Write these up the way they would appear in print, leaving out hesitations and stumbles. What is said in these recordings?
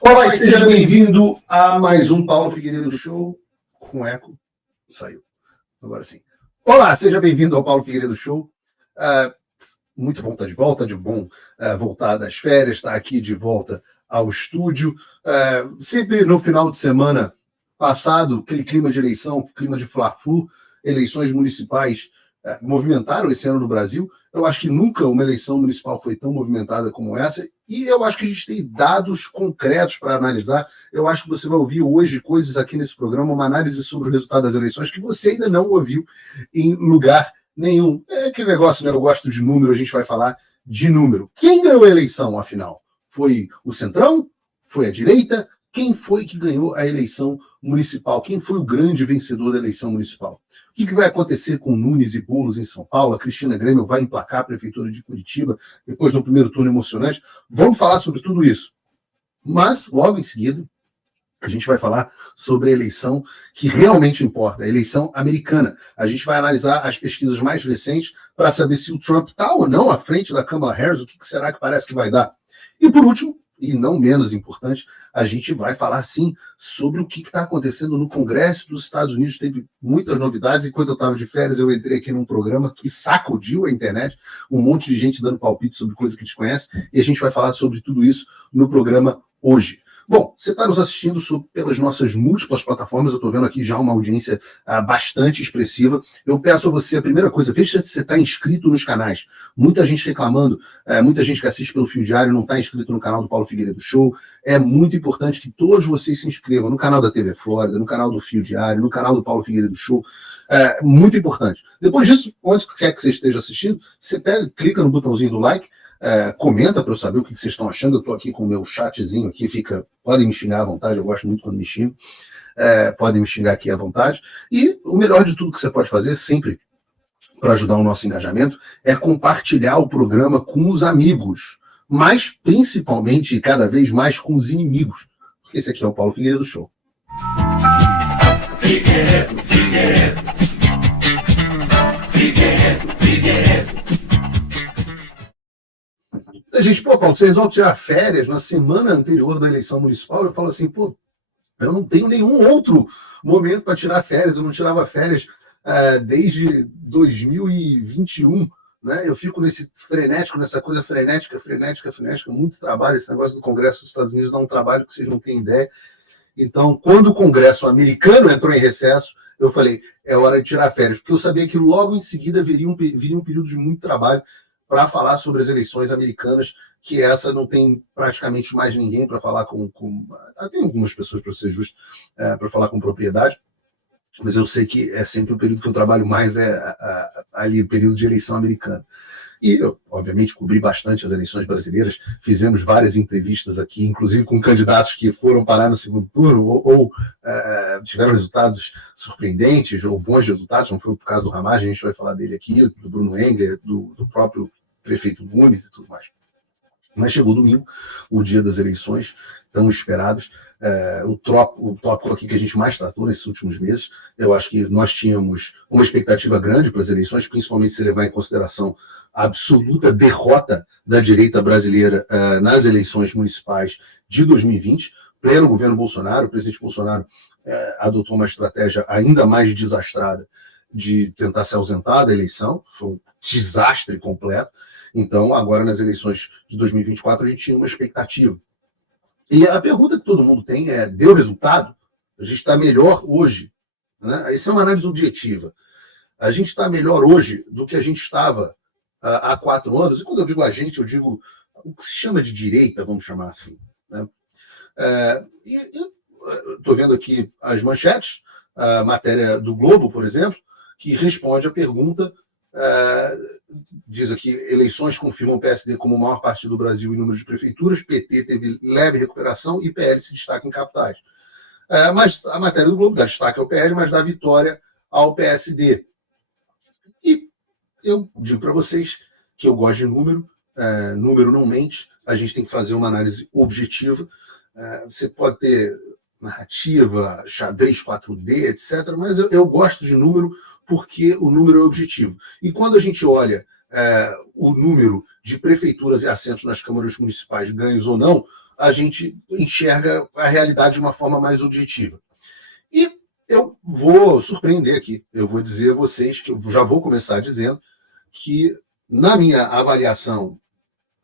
Olá e seja bem-vindo a mais um Paulo Figueiredo Show com eco. Saiu. Agora sim. Olá, seja bem-vindo ao Paulo Figueiredo Show. Muito bom estar de volta, de bom voltar das férias, estar aqui de volta ao estúdio. Sempre no final de semana passado, aquele clima de eleição, clima de fla-flu, eleições municipais movimentaram esse ano no Brasil. Eu acho que nunca uma eleição municipal foi tão movimentada como essa, e eu acho que a gente tem dados concretos para analisar. Eu acho que você vai ouvir hoje coisas aqui nesse programa, uma análise sobre o resultado das eleições que você ainda não ouviu em lugar nenhum. É aquele negócio, né? Eu gosto de número, a gente vai falar de número. Quem ganhou a eleição, afinal? Foi o Centrão? Foi a direita? Quem foi que ganhou a eleição municipal? Quem foi o grande vencedor da eleição municipal? O que vai acontecer com Nunes e Boulos em São Paulo? A Cristina Grêmio vai emplacar a Prefeitura de Curitiba depois do primeiro turno emocionante? Vamos falar sobre tudo isso. Mas, logo em seguida, a gente vai falar sobre a eleição que realmente importa, a eleição americana. A gente vai analisar as pesquisas mais recentes para saber se o Trump está ou não à frente da Kamala Harris, o que será que parece que vai dar. E, por último, e não menos importante, a gente vai falar, sim, sobre o que está acontecendo no Congresso dos Estados Unidos. Teve muitas novidades. Enquanto eu estava de férias, eu entrei aqui num programa que sacudiu a internet, um monte de gente dando palpite sobre coisas que desconhece, e a gente vai falar sobre tudo isso no programa hoje. Bom, você está nos assistindo pelas nossas múltiplas plataformas, eu estou vendo aqui já uma audiência bastante expressiva. Eu peço a você, a primeira coisa, veja se você está inscrito nos canais. Muita gente reclamando, muita gente que assiste pelo Fio Diário não está inscrito no canal do Paulo Figueiredo Show. É muito importante que todos vocês se inscrevam no canal da TV Flórida, no canal do Fio Diário, no canal do Paulo Figueiredo Show. Muito importante. Depois disso, onde quer que você esteja assistindo, você pega, clica no botãozinho do like, comenta para eu saber o que vocês estão achando. Eu estou aqui com o meu chatzinho aqui, podem me xingar à vontade, eu gosto muito quando me xingam, podem me xingar aqui à vontade. E o melhor de tudo que você pode fazer, sempre para ajudar o nosso engajamento, é compartilhar o programa com os amigos, mas principalmente e cada vez mais com os inimigos, porque esse aqui é o Paulo Figueiredo Show. Figueiredo, Figueiredo. Figueiredo, Figueiredo. A gente, Paulo, vocês vão tirar férias na semana anterior da eleição municipal? Eu falo assim, eu não tenho nenhum outro momento para tirar férias, eu não tirava férias desde 2021, né? Eu fico nessa coisa frenética, muito trabalho. Esse negócio do Congresso dos Estados Unidos dá um trabalho que vocês não têm ideia. Então, quando o Congresso americano entrou em recesso, eu falei, é hora de tirar férias, porque eu sabia que logo em seguida viria um período de muito trabalho para falar sobre as eleições americanas, que essa não tem praticamente mais ninguém para falar tem algumas pessoas, para ser justo, para falar com propriedade, mas eu sei que é sempre o período que eu trabalho mais, ali o período de eleição americana. E eu, obviamente, cobri bastante as eleições brasileiras, fizemos várias entrevistas aqui, inclusive com candidatos que foram parar no segundo turno, ou tiveram resultados surpreendentes, ou bons resultados. Não foi o caso do Ramagem, a gente vai falar dele aqui, do Bruno Engler, do próprio prefeito Nunes e tudo mais. Mas chegou domingo, o dia das eleições, tão esperadas. O tópico aqui que a gente mais tratou nesses últimos meses, eu acho que nós tínhamos uma expectativa grande para as eleições, principalmente se levar em consideração a absoluta derrota da direita brasileira nas eleições municipais de 2020. Pleno governo Bolsonaro, o presidente Bolsonaro adotou uma estratégia ainda mais desastrada de tentar se ausentar da eleição. Foi um desastre completo. Então, agora nas eleições de 2024, a gente tinha uma expectativa. E a pergunta que todo mundo tem é, deu resultado? A gente está melhor hoje? Né? Essa é uma análise objetiva. A gente está melhor hoje do que a gente estava há 4 anos. E quando eu digo a gente, eu digo o que se chama de direita, vamos chamar assim. Né? Estou vendo aqui as manchetes, a matéria do Globo, por exemplo, que responde a pergunta, diz aqui, eleições confirmam o PSD como o maior partido do Brasil em número de prefeituras, PT teve leve recuperação e PL se destaca em capitais. Mas a matéria do Globo dá destaque ao PL, mas dá vitória ao PSD. E eu digo para vocês que eu gosto de número, número não mente, a gente tem que fazer uma análise objetiva. Você pode ter narrativa, xadrez 4D, etc., mas eu gosto de número porque o número é objetivo. E quando a gente olha o número de prefeituras e assentos nas câmaras municipais, ganhos ou não, a gente enxerga a realidade de uma forma mais objetiva. E eu vou surpreender aqui, eu vou dizer a vocês, que eu já vou começar dizendo, que na minha avaliação,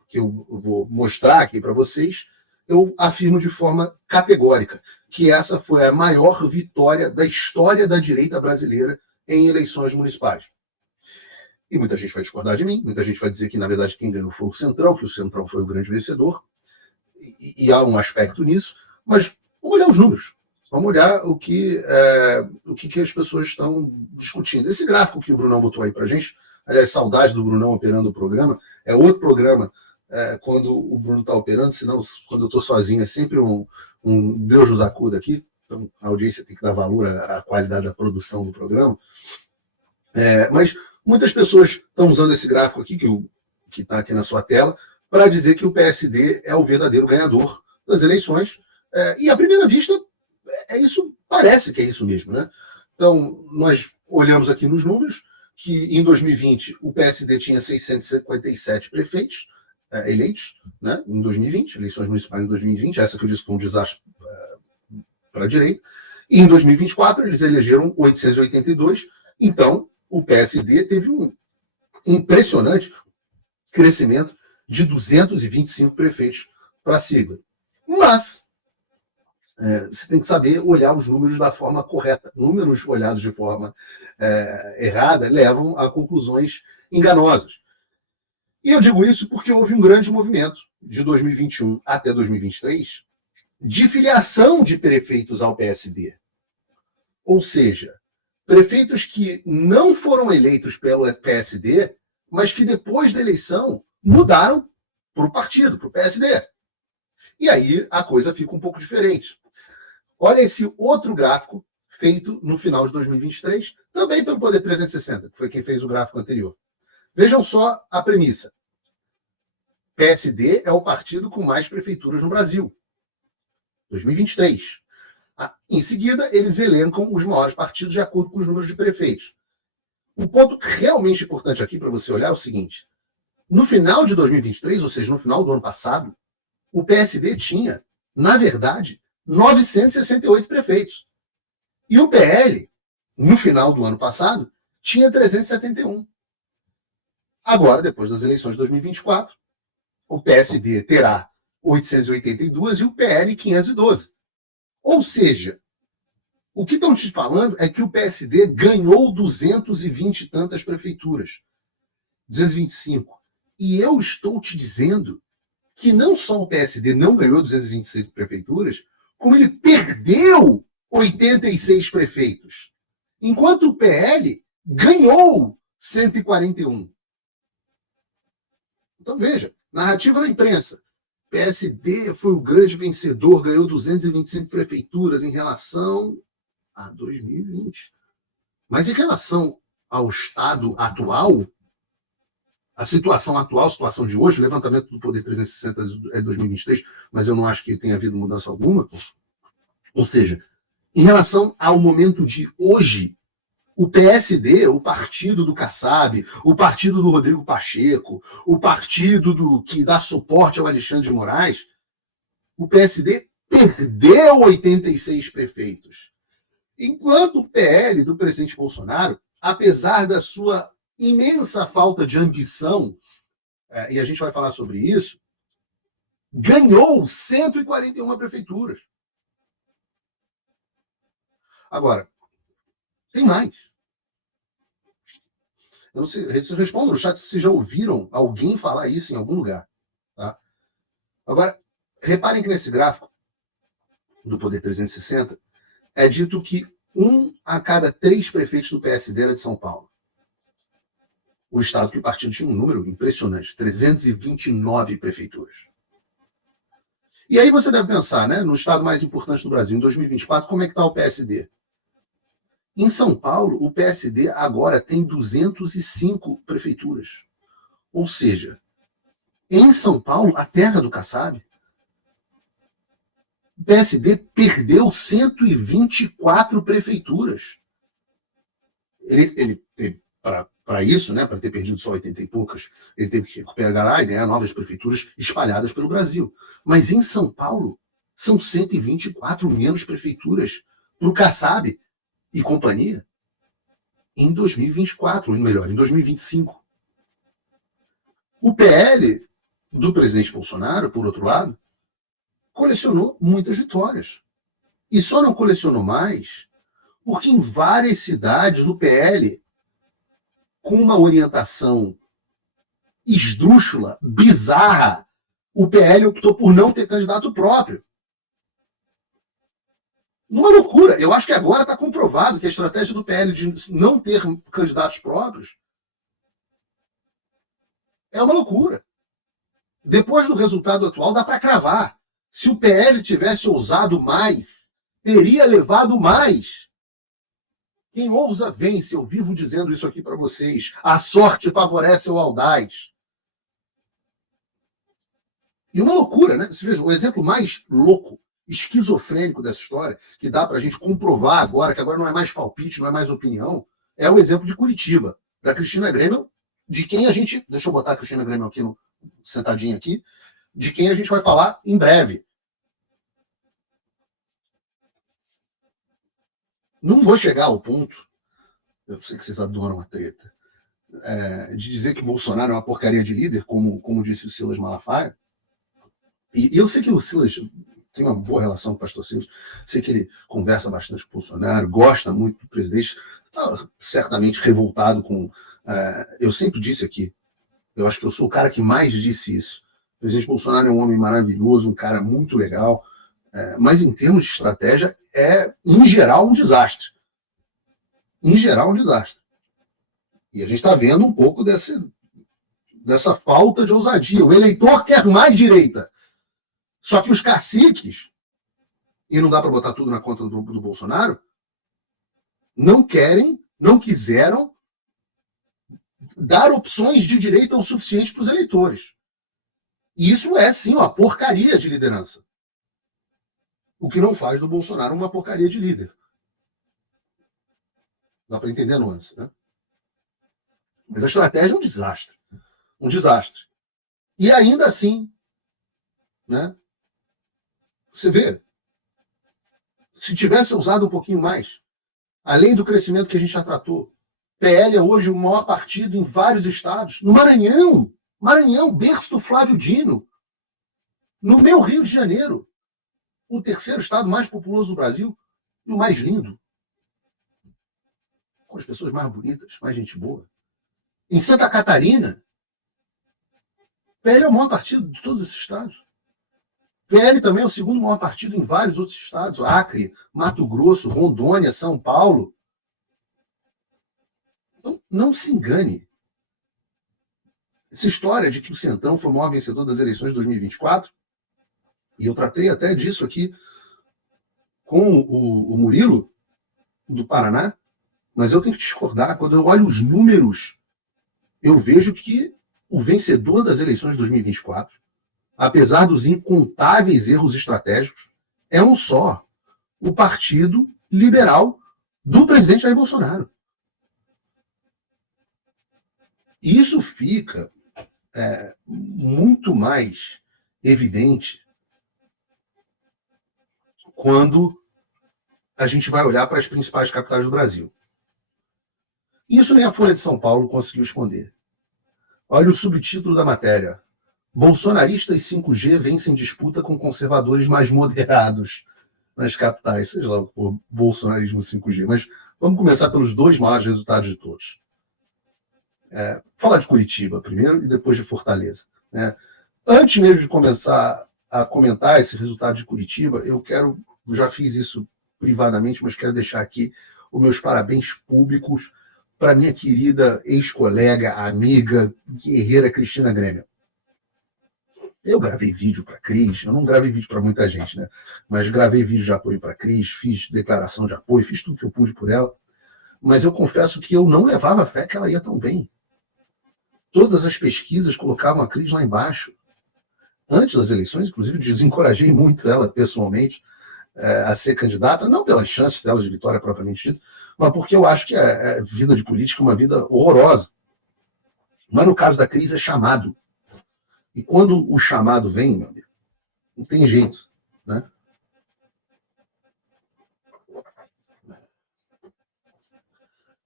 que eu vou mostrar aqui para vocês, eu afirmo de forma categórica que essa foi a maior vitória da história da direita brasileira em eleições municipais. E muita gente vai discordar de mim, muita gente vai dizer que, na verdade, quem ganhou foi o Centrão, que o Centrão foi o grande vencedor, e há um aspecto nisso, mas vamos olhar os números, vamos olhar o que as pessoas estão discutindo. Esse gráfico que o Brunão botou aí para a gente, aliás, saudade do Brunão operando o programa, é outro programa quando o Bruno está operando, senão quando eu estou sozinho é sempre um Deus nos acuda aqui, então a audiência tem que dar valor à qualidade da produção do programa. Mas muitas pessoas estão usando esse gráfico aqui, que está aqui na sua tela, para dizer que o PSD é o verdadeiro ganhador das eleições. E à primeira vista, parece que é isso mesmo, né? Então, nós olhamos aqui nos números que em 2020 o PSD tinha 657 prefeitos eleitos, né? Em 2020, eleições municipais em 2020, essa que eu disse foi um desastre para a direita. E em 2024 eles elegeram 882. Então, o PSD teve um impressionante crescimento de 225 prefeitos para a sigla. Mas você tem que saber olhar os números da forma correta. Números olhados de forma errada levam a conclusões enganosas. E eu digo isso porque houve um grande movimento de 2021 até 2023 de filiação de prefeitos ao PSD. Ou seja, prefeitos que não foram eleitos pelo PSD, mas que depois da eleição mudaram para o partido, para o PSD. E aí a coisa fica um pouco diferente. Olha esse outro gráfico feito no final de 2023, também pelo Poder 360, que foi quem fez o gráfico anterior. Vejam só a premissa. PSD é o partido com mais prefeituras no Brasil. 2023. Em seguida, eles elencam os maiores partidos de acordo com os números de prefeitos. O ponto realmente importante aqui para você olhar é o seguinte. No final de 2023, ou seja, no final do ano passado, o PSD tinha, na verdade, 968 prefeitos. E o PL, no final do ano passado, tinha 371. Agora, depois das eleições de 2024, o PSD terá 882 e o PL 512. Ou seja, o que estão te falando é que o PSD ganhou 220 e tantas prefeituras. 225. E eu estou te dizendo que não só o PSD não ganhou 226 prefeituras, como ele perdeu 86 prefeitos. Enquanto o PL ganhou 141. Então veja, narrativa da imprensa. PSD foi o grande vencedor, ganhou 225 prefeituras em relação a 2020. Mas em relação ao estado atual, a situação atual, a situação de hoje, o levantamento do Poder 360 é de 2023, mas eu não acho que tenha havido mudança alguma. Ou seja, em relação ao momento de hoje, o PSD, o partido do Kassab, o partido do Rodrigo Pacheco, o partido que dá suporte ao Alexandre de Moraes, o PSD perdeu 86 prefeitos. Enquanto o PL do presidente Bolsonaro, apesar da sua imensa falta de ambição, e a gente vai falar sobre isso, ganhou 141 prefeituras. Agora, tem mais. Eu não sei, vocês respondam no chat se vocês já ouviram alguém falar isso em algum lugar. Tá? Agora, reparem que nesse gráfico do Poder 360 é dito que 1 a cada 3 prefeitos do PSD era de São Paulo. O estado que o partido tinha um número impressionante, 329 prefeituras. E aí você deve pensar, né, no estado mais importante do Brasil, em 2024, como é que está o PSD? Em São Paulo, o PSD agora tem 205 prefeituras. Ou seja, em São Paulo, a terra do Kassab, o PSD perdeu 124 prefeituras. Ele teve para isso, né, para ter perdido só 80 e poucas, ele teve que recuperar e ganhar novas prefeituras espalhadas pelo Brasil. Mas em São Paulo, são 124 menos prefeituras para o Kassab e companhia em 2024, ou melhor, em 2025. O PL do presidente Bolsonaro, por outro lado, colecionou muitas vitórias. E só não colecionou mais porque em várias cidades o PL, com uma orientação esdrúxula, bizarra, o PL optou por não ter candidato próprio. Uma loucura. Eu acho que agora está comprovado que a estratégia do PL de não ter candidatos próprios é uma loucura. Depois do resultado atual, dá para cravar. Se o PL tivesse ousado mais, teria levado mais. Quem ousa vence, eu vivo dizendo isso aqui para vocês. A sorte favorece o audaz. E uma loucura, né? Veja, o exemplo mais louco, esquizofrênico dessa história, que dá para a gente comprovar agora, que agora não é mais palpite, não é mais opinião, é o exemplo de Curitiba, da Cristina Grêmio, de quem a gente... Deixa eu botar a Cristina Grêmio aqui, sentadinha aqui, de quem a gente vai falar em breve. Não vou chegar ao ponto, eu sei que vocês adoram a treta, de dizer que o Bolsonaro é uma porcaria de líder, como disse o Silas Malafaia. E eu sei que o Silas tem uma boa relação com o pastor Silas, sei que ele conversa bastante com o Bolsonaro, gosta muito do presidente, está certamente revoltado com... eu sempre disse aqui, eu acho que eu sou o cara que mais disse isso. O presidente Bolsonaro é um homem maravilhoso, um cara muito legal, mas em termos de estratégia, em geral, um desastre. Em geral, um desastre. E a gente está vendo um pouco dessa falta de ousadia. O eleitor quer mais direita. Só que os caciques, e não dá para botar tudo na conta do Bolsonaro, não quiseram dar opções de direita o suficiente para os eleitores. E isso é, sim, uma porcaria de liderança. O que não faz do Bolsonaro uma porcaria de líder. Dá para entender a nuance, né? Mas a estratégia é um desastre. Um desastre. E ainda assim, né? Você vê, se tivesse usado um pouquinho mais, além do crescimento que a gente já tratou, PL é hoje o maior partido em vários estados. No Maranhão, berço do Flávio Dino. No meu Rio de Janeiro, o terceiro estado mais populoso do Brasil e o mais lindo. Com as pessoas mais bonitas, mais gente boa. Em Santa Catarina, PL é o maior partido de todos esses estados. PL também é o segundo maior partido em vários outros estados. Acre, Mato Grosso, Rondônia, São Paulo. Então, não se engane. Essa história de que o Centrão foi o maior vencedor das eleições de 2024, e eu tratei até disso aqui com o Murilo, do Paraná, mas eu tenho que discordar. Quando eu olho os números, eu vejo que o vencedor das eleições de 2024, apesar dos incontáveis erros estratégicos, é um só: o Partido Liberal do presidente Jair Bolsonaro. Isso fica muito mais evidente quando a gente vai olhar para as principais capitais do Brasil. Isso nem a Folha de São Paulo conseguiu esconder. Olha o subtítulo da matéria: bolsonaristas 5G vencem disputa com conservadores mais moderados nas capitais. Seja lá o bolsonarismo 5G. Mas vamos começar pelos dois maiores resultados de todos. Falar de Curitiba primeiro e depois de Fortaleza. Né? Antes mesmo de começar a comentar esse resultado de Curitiba, eu já fiz isso privadamente, mas quero deixar aqui os meus parabéns públicos para minha querida ex-colega, amiga, guerreira Cristina Grêmio. Eu gravei vídeo para a Cris, eu não gravei vídeo para muita gente, né? Mas gravei vídeo de apoio para a Cris, fiz declaração de apoio, fiz tudo que eu pude por ela. Mas eu confesso que eu não levava fé que ela ia tão bem. Todas as pesquisas colocavam a Cris lá embaixo. Antes das eleições, inclusive, desencorajei muito ela pessoalmente. a ser candidata, não pelas chances dela de vitória propriamente dita, mas porque eu acho que a vida de política é uma vida horrorosa. Mas no caso da Cris é chamado. E quando o chamado vem, meu amigo, não tem jeito, né?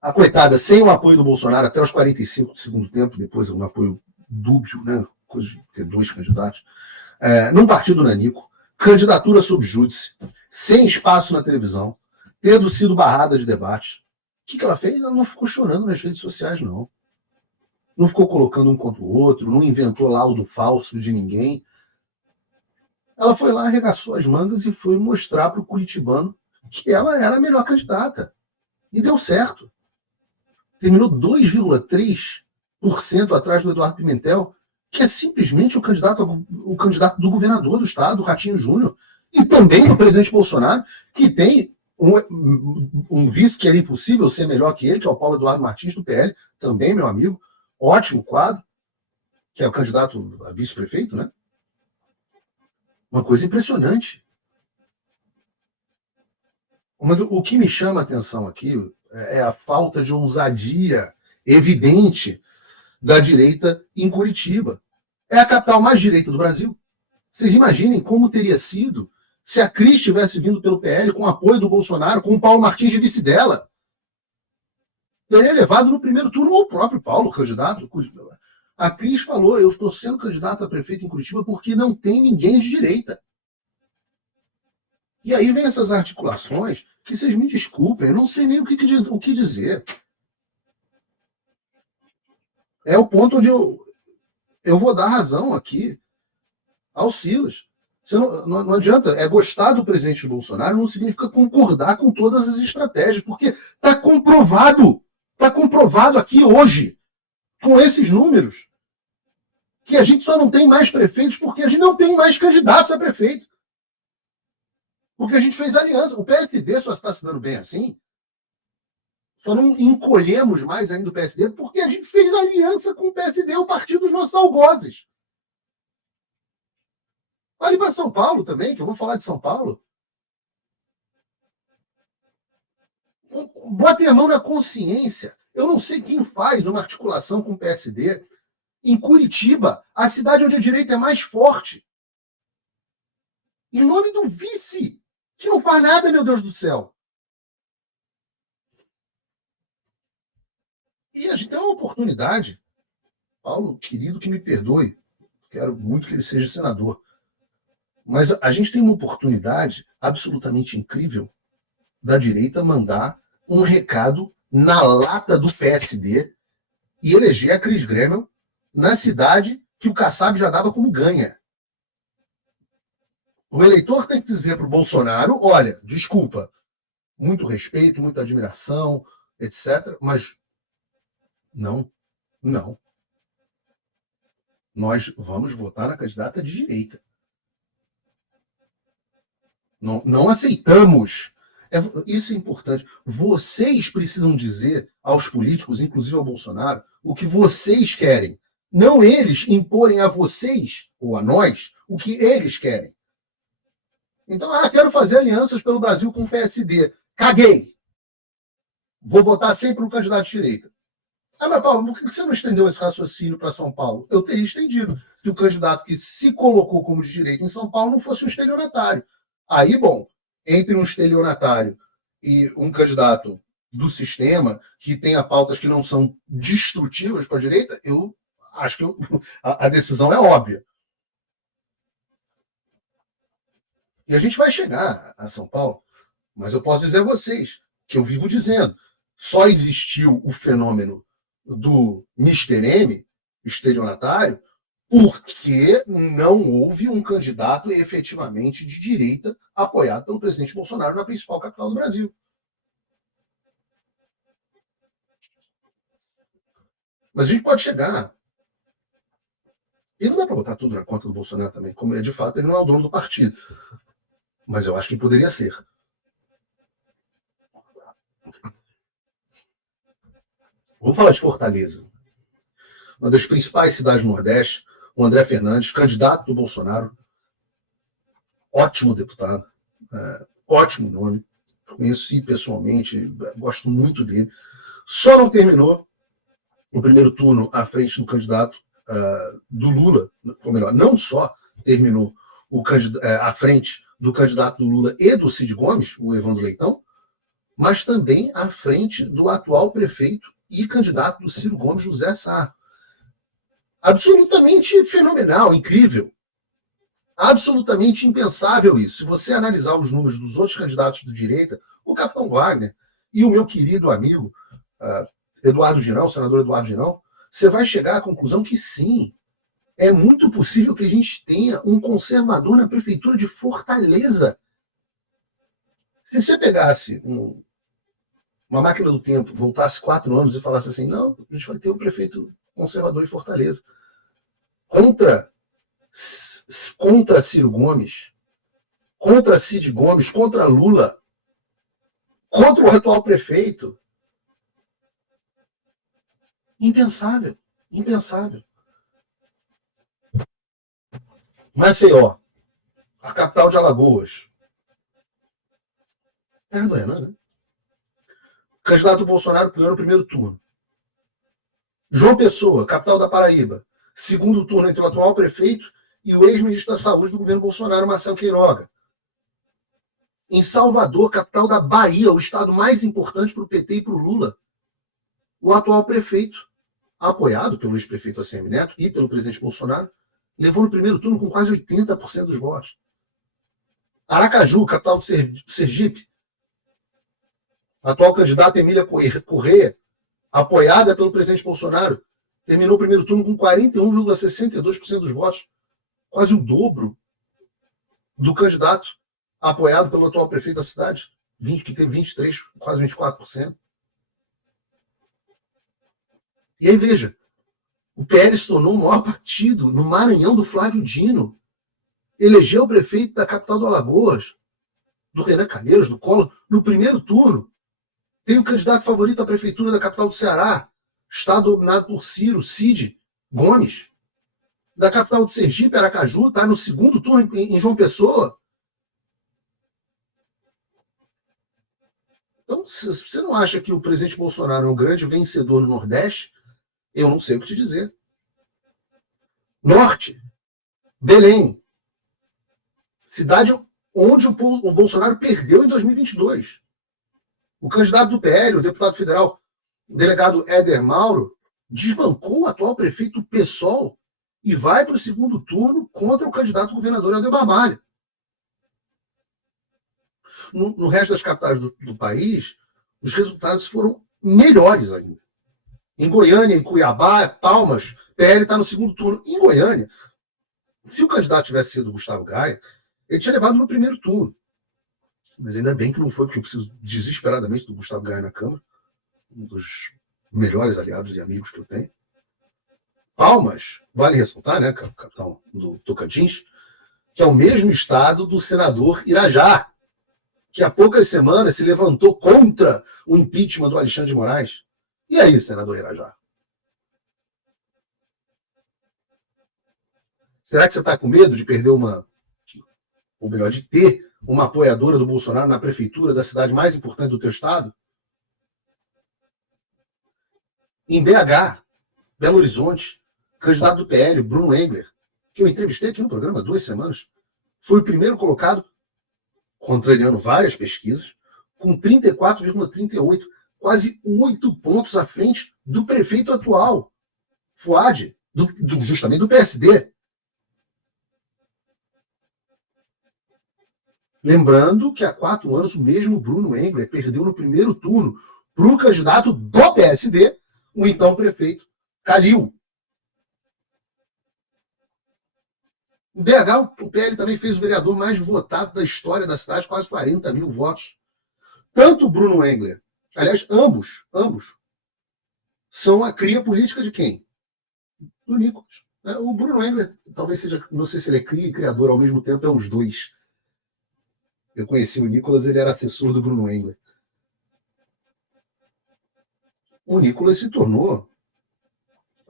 A coitada, sem o apoio do Bolsonaro até os 45 do segundo tempo, depois um apoio dúbio, né? Coisa de ter dois candidatos, num partido nanico, candidatura sob júdice, sem espaço na televisão, tendo sido barrada de debate. O que ela fez? Ela não ficou chorando nas redes sociais, não. Não ficou colocando um contra o outro, não inventou laudo falso de ninguém. Ela foi lá, arregaçou as mangas e foi mostrar para o curitibano que ela era a melhor candidata. E deu certo. Terminou 2,3% atrás do Eduardo Pimentel, que é simplesmente o candidato do governador do estado, Ratinho Júnior, e também do presidente Bolsonaro, que tem um vice que era impossível ser melhor que ele, que é o Paulo Eduardo Martins, do PL, também meu amigo, ótimo quadro, que é o candidato a vice-prefeito, né? Uma coisa impressionante. Mas o que me chama a atenção aqui é a falta de ousadia evidente da direita em Curitiba. É a capital mais direita do Brasil. Vocês imaginem como teria sido se a Cris tivesse vindo pelo PL com o apoio do Bolsonaro, com o Paulo Martins de vice dela. Teria levado no primeiro turno o próprio Paulo, candidato. A Cris falou, eu estou sendo candidato a prefeito em Curitiba porque não tem ninguém de direita. E aí vem essas articulações que vocês me desculpem, eu não sei nem o que dizer. É o ponto onde eu vou dar razão aqui ao Silas. Você não adianta, gostar do presidente Bolsonaro não significa concordar com todas as estratégias, porque está comprovado aqui hoje, com esses números, que a gente só não tem mais prefeitos porque a gente não tem mais candidatos a prefeito. Porque a gente fez aliança. O PSD só está se dando bem assim. Só não encolhemos mais ainda o PSD porque a gente fez aliança com o PSD, o partido dos nossos algozes. Ali para São Paulo também, que eu vou falar de São Paulo. Botem a mão na consciência. Eu não sei quem faz uma articulação com o PSD. Em Curitiba, a cidade onde a direita é mais forte. Em nome do vice, que não faz nada, meu Deus do céu. E a gente tem uma oportunidade. Paulo, querido, que me perdoe. Quero muito que ele seja senador. Mas a gente tem uma oportunidade absolutamente incrível da direita mandar um recado na lata do PSD e eleger a Cris Grêmio na cidade que o Kassab já dava como ganha. O eleitor tem que dizer para o Bolsonaro, olha, desculpa, muito respeito, muita admiração, etc., mas não. Nós vamos votar na candidata de direita. Não aceitamos. Isso é importante. Vocês precisam dizer aos políticos, inclusive ao Bolsonaro, o que vocês querem. Não eles imporem a vocês, ou a nós, o que eles querem. Então, quero fazer alianças pelo Brasil com o PSD. Caguei. Vou votar sempre no candidato de direita. Mas Paulo, por que você não estendeu esse raciocínio para São Paulo? Eu teria estendido se o candidato que se colocou como de direita em São Paulo não fosse um estelionatário. Aí, bom, entre um estelionatário e um candidato do sistema que tenha pautas que não são destrutivas para a direita, eu acho que a decisão é óbvia. E a gente vai chegar a São Paulo, mas eu posso dizer a vocês que eu vivo dizendo, só existiu o fenômeno do Mr. M, estelionatário, porque não houve um candidato efetivamente de direita apoiado pelo presidente Bolsonaro na principal capital do Brasil. Mas a gente pode chegar. E não dá para botar tudo na conta do Bolsonaro também, como de fato ele não é o dono do partido. Mas eu acho que poderia ser. Vamos falar de Fortaleza. Uma das principais cidades do Nordeste, o André Fernandes, candidato do Bolsonaro, ótimo deputado, ótimo nome, conheci pessoalmente, gosto muito dele. Só não terminou o primeiro turno à frente do candidato do Lula, ou melhor, não só terminou à frente do candidato do Lula e do Cid Gomes, o Evandro Leitão, mas também à frente do atual prefeito e candidato do Ciro Gomes, José Sarro. Absolutamente fenomenal, incrível. Absolutamente impensável isso. Se você analisar os números dos outros candidatos de direita, o capitão Wagner e o meu querido amigo Eduardo Girão, o senador Eduardo Girão, você vai chegar à conclusão que sim, é muito possível que a gente tenha um conservador na prefeitura de Fortaleza. Se você pegasse uma máquina do tempo, voltasse 4 anos e falasse assim, não, a gente vai ter um prefeito conservador em Fortaleza. Contra Ciro Gomes, contra Cid Gomes, contra Lula, contra o atual prefeito. Impensável, impensável. Maceió, a capital de Alagoas. Terra do Renan, né? O candidato Bolsonaro ganhou no primeiro turno. João Pessoa, capital da Paraíba. Segundo turno entre o atual prefeito e o ex-ministro da Saúde do governo Bolsonaro, Marcelo Queiroga. Em Salvador, capital da Bahia, o estado mais importante para o PT e para o Lula, o atual prefeito, apoiado pelo ex-prefeito ACM Neto e pelo presidente Bolsonaro, levou no primeiro turno com quase 80% dos votos. Aracaju, capital do Sergipe, a atual candidata Emília Corrêa, apoiada pelo presidente Bolsonaro, terminou o primeiro turno com 41,62% dos votos, quase o dobro do candidato apoiado pelo atual prefeito da cidade, que teve 23%, quase 24%. E aí, veja, o PL se tornou o maior partido no Maranhão do Flávio Dino, elegeu o prefeito da capital do Alagoas, do Renan Calheiros, do Collor, no primeiro turno. Tem o candidato favorito à prefeitura da capital do Ceará, estado dominado por Cid Gomes. Da capital de Sergipe, Aracaju, está no segundo turno em João Pessoa. Então, se você não acha que o presidente Bolsonaro é um grande vencedor no Nordeste, eu não sei o que te dizer. Norte, Belém, cidade onde o Bolsonaro perdeu em 2022. O candidato do PL, o deputado federal, o delegado Éder Mauro, desbancou o atual prefeito do PSOL e vai para o segundo turno contra o candidato governador Helder Barbalho. No resto das capitais do país, os resultados foram melhores ainda. Em Goiânia, em Cuiabá, Palmas, PL está no segundo turno. Em Goiânia, se o candidato tivesse sido Gustavo Gaia, ele tinha levado no primeiro turno. Mas ainda bem que não foi, porque eu preciso desesperadamente do Gustavo Gaia na Câmara, um dos melhores aliados e amigos que eu tenho. Palmas, vale ressaltar, né, capitão do Tocantins, que é o mesmo estado do senador Irajá, que há poucas semanas se levantou contra o impeachment do Alexandre de Moraes. E aí, senador Irajá? Será que você está com medo de perder ou melhor, de ter uma apoiadora do Bolsonaro na prefeitura da cidade mais importante do teu estado? Em BH, Belo Horizonte, candidato do PL, Bruno Engler, que eu entrevistei aqui no programa há 2 semanas, foi o primeiro colocado, contrariando várias pesquisas, com 34,38%, quase 8 pontos à frente do prefeito atual, Fuad, justamente do PSD. Lembrando que há 4 anos o mesmo Bruno Engler perdeu no primeiro turno para o candidato do PSD, o então prefeito Calil. Em BH, o PL também fez o vereador mais votado da história da cidade, quase 40 mil votos. Tanto o Bruno Engler, aliás, ambos, são a cria política de quem? Do Nicolas. O Bruno Engler, talvez seja, não sei se ele é cria e criador ao mesmo tempo, é os dois. Eu conheci o Nicolas, ele era assessor do Bruno Engler. O Nicolas se tornou,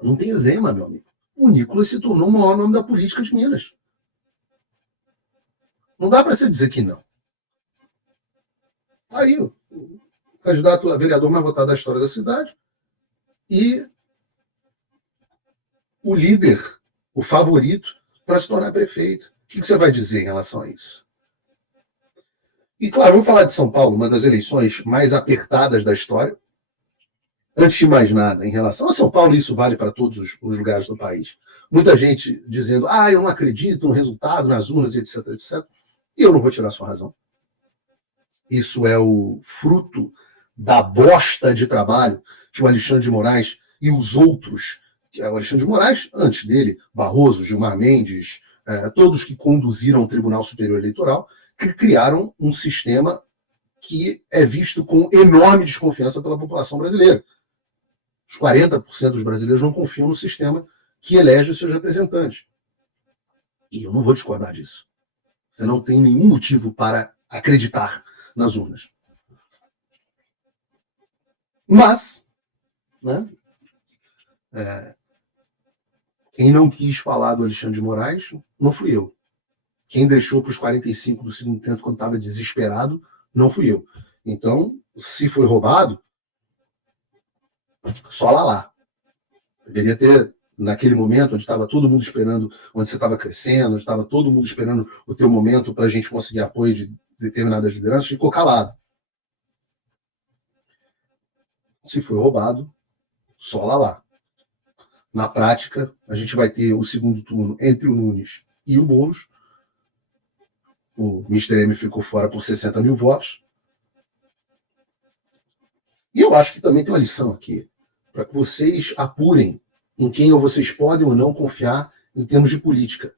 não tem zema, meu amigo, o Nicolas se tornou o maior nome da política de Minas. Não dá para você dizer que não. Aí, o candidato a vereador mais votado da história da cidade e o líder, o favorito, para se tornar prefeito. O que você vai dizer em relação a isso? E, claro, vamos falar de São Paulo, uma das eleições mais apertadas da história. Antes de mais nada, em relação a São Paulo, isso vale para todos os lugares do país. Muita gente dizendo, eu não acredito no resultado, nas urnas, etc, etc. E eu não vou tirar sua razão. Isso é o fruto da bosta de trabalho que o Alexandre de Moraes e os outros, que é o Alexandre de Moraes, antes dele, Barroso, Gilmar Mendes, todos que conduziram o Tribunal Superior Eleitoral, que criaram um sistema que é visto com enorme desconfiança pela população brasileira. Os 40% dos brasileiros não confiam no sistema que elege os seus representantes. E eu não vou discordar disso. Você não tem nenhum motivo para acreditar nas urnas. Mas, né, quem não quis falar do Alexandre de Moraes não fui eu. Quem deixou para os 45 do segundo tempo quando estava desesperado não fui eu. Então, se foi roubado, só lá. Deveria ter, naquele momento, onde estava todo mundo esperando, onde você estava crescendo, onde estava todo mundo esperando o teu momento para a gente conseguir apoio de determinadas lideranças, ficou calado. Se foi roubado, só lá. Na prática, a gente vai ter o segundo turno entre o Nunes e o Boulos. O Mr. M ficou fora por 60 mil votos. E eu acho que também tem uma lição aqui, para que vocês apurem em quem vocês podem ou não confiar em termos de política.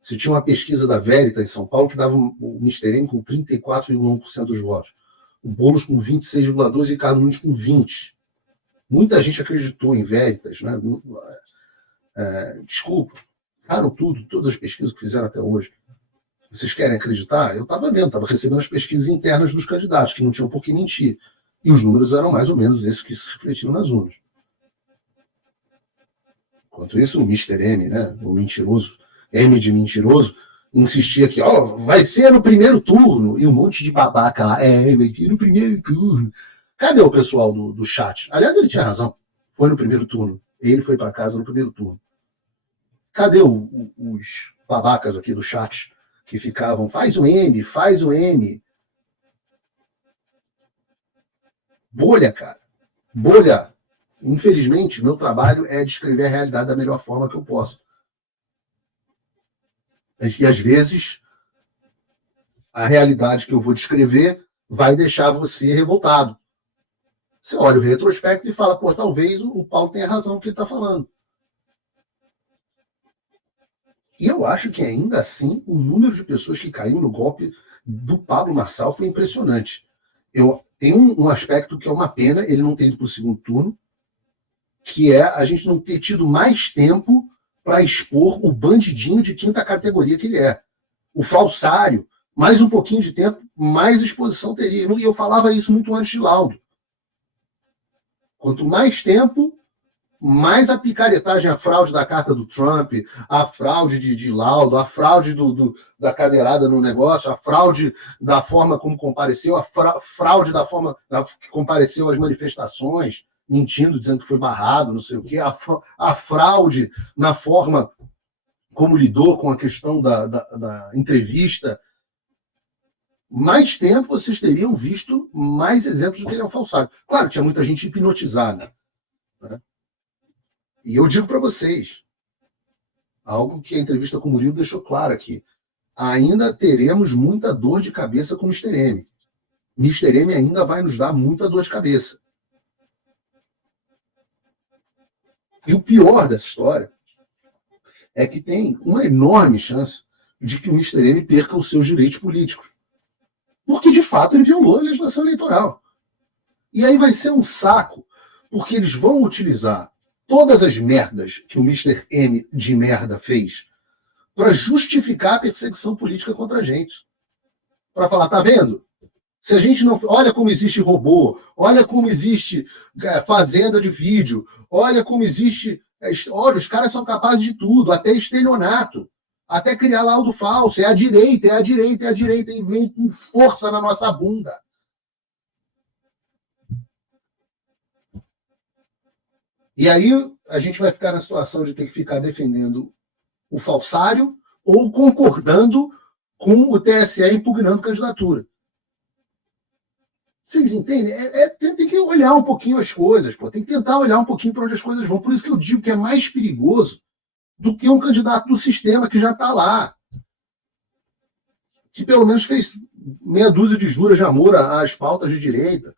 Você tinha uma pesquisa da Veritas em São Paulo que dava o Mr. M com 34,1% dos votos, o Boulos com 26,2% e Ricardo Nunes com 20%. Muita gente acreditou em Veritas, né? Desculpa, erraram tudo, todas as pesquisas que fizeram até hoje. Vocês querem acreditar? Eu estava vendo, estava recebendo as pesquisas internas dos candidatos, que não tinham por que mentir. E os números eram mais ou menos esses que se refletiram nas urnas. Enquanto isso, o Mr. M, né, o mentiroso, M de mentiroso, insistia que vai ser no primeiro turno. E um monte de babaca lá, vai ser no primeiro turno. Cadê o pessoal do chat? Aliás, ele tinha razão. Foi no primeiro turno. Ele foi para casa no primeiro turno. Cadê os babacas aqui do chat que ficavam, faz o M, faz o M. Bolha, cara. Bolha. Infelizmente, meu trabalho é descrever a realidade da melhor forma que eu posso. E às vezes, a realidade que eu vou descrever vai deixar você revoltado. Você olha o retrospecto e fala, talvez o Paulo tenha razão no que ele está falando. E eu acho que ainda assim o número de pessoas que caiu no golpe do Pablo Marçal foi impressionante. Tem um aspecto que é uma pena ele não ter ido para o segundo turno, que é a gente não ter tido mais tempo para expor o bandidinho de quinta categoria que ele é. O falsário, mais um pouquinho de tempo, mais exposição teria. E eu falava isso muito antes de laudo. Quanto mais tempo, mais a picaretagem, a fraude da carta do Trump, a fraude de laudo, a fraude da cadeirada no negócio, a fraude da forma como compareceu, a fraude da forma que compareceu às manifestações, mentindo, dizendo que foi barrado, não sei o quê, a fraude na forma como lidou com a questão da entrevista. Mais tempo vocês teriam visto mais exemplos do que ele é um falsário. Claro, tinha muita gente hipnotizada, né? E eu digo para vocês, algo que a entrevista com o Murilo deixou claro aqui, ainda teremos muita dor de cabeça com o Mr. M. Mr. M ainda vai nos dar muita dor de cabeça. E o pior dessa história é que tem uma enorme chance de que o Mr. M perca os seus direitos políticos. Porque, de fato, ele violou a legislação eleitoral. E aí vai ser um saco, porque eles vão utilizar todas as merdas que o Mr. M de merda fez para justificar a perseguição política contra a gente. Para falar, tá vendo? Se a gente não... Olha como existe robô, olha como existe fazenda de vídeo, olha como existe... Olha, os caras são capazes de tudo, até estelionato, até criar laudo falso. É a direita, e vem com força na nossa bunda. E aí a gente vai ficar na situação de ter que ficar defendendo o falsário ou concordando com o TSE impugnando candidatura. Vocês entendem? Tem que olhar um pouquinho as coisas, pô. Tem que tentar olhar um pouquinho para onde as coisas vão. Por isso que eu digo que é mais perigoso do que um candidato do sistema que já está lá, que pelo menos fez meia dúzia de juras de amor às pautas de direita.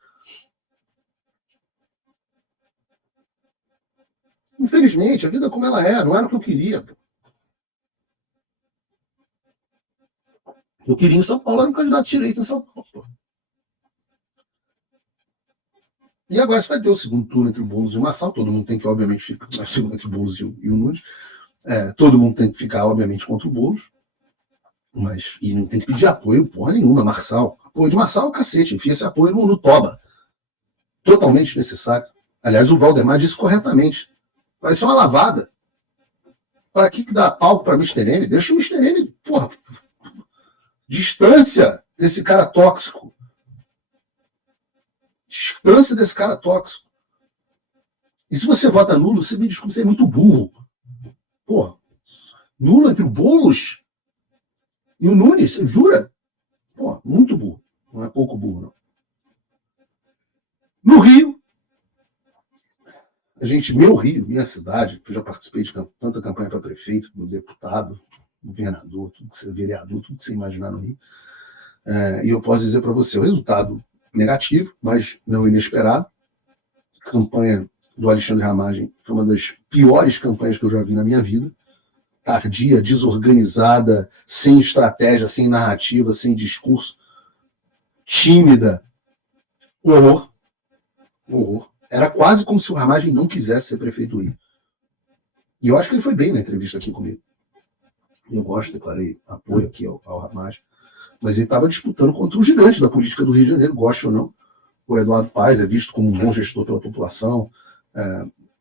Infelizmente, a vida como ela é, não era o que eu queria. Eu queria em São Paulo, era um candidato de direita em São Paulo. Pô. E agora você vai ter o segundo turno entre o Boulos e o Marçal. Todo mundo tem que, obviamente, ficar o segundo entre o Boulos e o Nunes. Todo mundo tem que ficar, obviamente, contra o Boulos. E não tem que pedir apoio porra nenhuma, Marçal. Apoio de Marçal é o cacete, enfia esse apoio no toba. Totalmente necessário. Aliás, o Valdemar disse corretamente. Vai ser uma lavada. Para que dá palco para Mr. M? Deixa o Mr. M, porra. Distância desse cara tóxico. Distância desse cara tóxico. E se você vota nulo, você me desculpa, você é muito burro. Porra. Nulo entre o Boulos e o Nunes, você jura? Porra, muito burro. Não é pouco burro, não. No Rio, meu Rio, minha cidade, que eu já participei de tanta campanha para prefeito, como deputado, governador, vereador, tudo que você imaginar no Rio. E eu posso dizer para você, o resultado negativo, mas não inesperado. A campanha do Alexandre Ramagem foi uma das piores campanhas que eu já vi na minha vida. Tardia, desorganizada, sem estratégia, sem narrativa, sem discurso, tímida. Um horror. Um horror. Era quase como se o Ramagem não quisesse ser prefeito do Rio. E eu acho que ele foi bem na entrevista aqui comigo. Eu gosto, declarei apoio aqui ao Ramagem. Mas ele estava disputando contra o gigante da política do Rio de Janeiro, goste ou não. O Eduardo Paes é visto como um bom gestor pela população.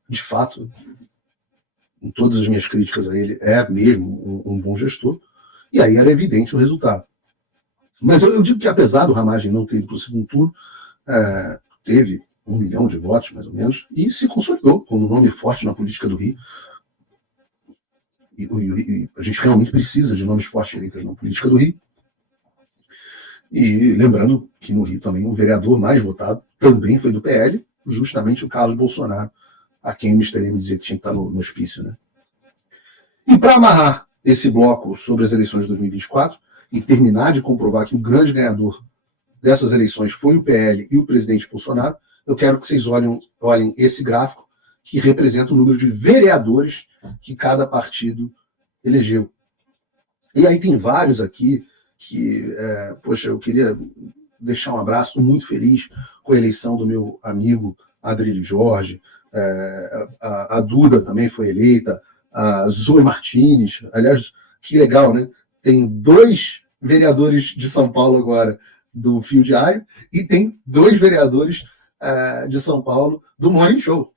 De fato, em todas as minhas críticas a ele, é mesmo um bom gestor. E aí era evidente o resultado. Mas eu digo que apesar do Ramagem não ter ido para o segundo turno, teve 1 milhão de votos, mais ou menos, e se consolidou como um nome forte na política do Rio. E a gente realmente precisa de nomes fortes eleitos na política do Rio. E lembrando que no Rio também o vereador mais votado também foi do PL, justamente o Carlos Bolsonaro, a quem o Mr. M dizia que tinha que estar no hospício. Né? E para amarrar esse bloco sobre as eleições de 2024 e terminar de comprovar que o grande ganhador dessas eleições foi o PL e o presidente Bolsonaro, eu quero que vocês olhem esse gráfico que representa o número de vereadores que cada partido elegeu. E aí tem vários aqui que, poxa, eu queria deixar um abraço, estou muito feliz com a eleição do meu amigo Adrilho Jorge, a Duda também foi eleita, a Zoe Martins, aliás, que legal, né? Tem 2 vereadores de São Paulo agora do Fio Diário e tem 2 vereadores de São Paulo do Morning Show.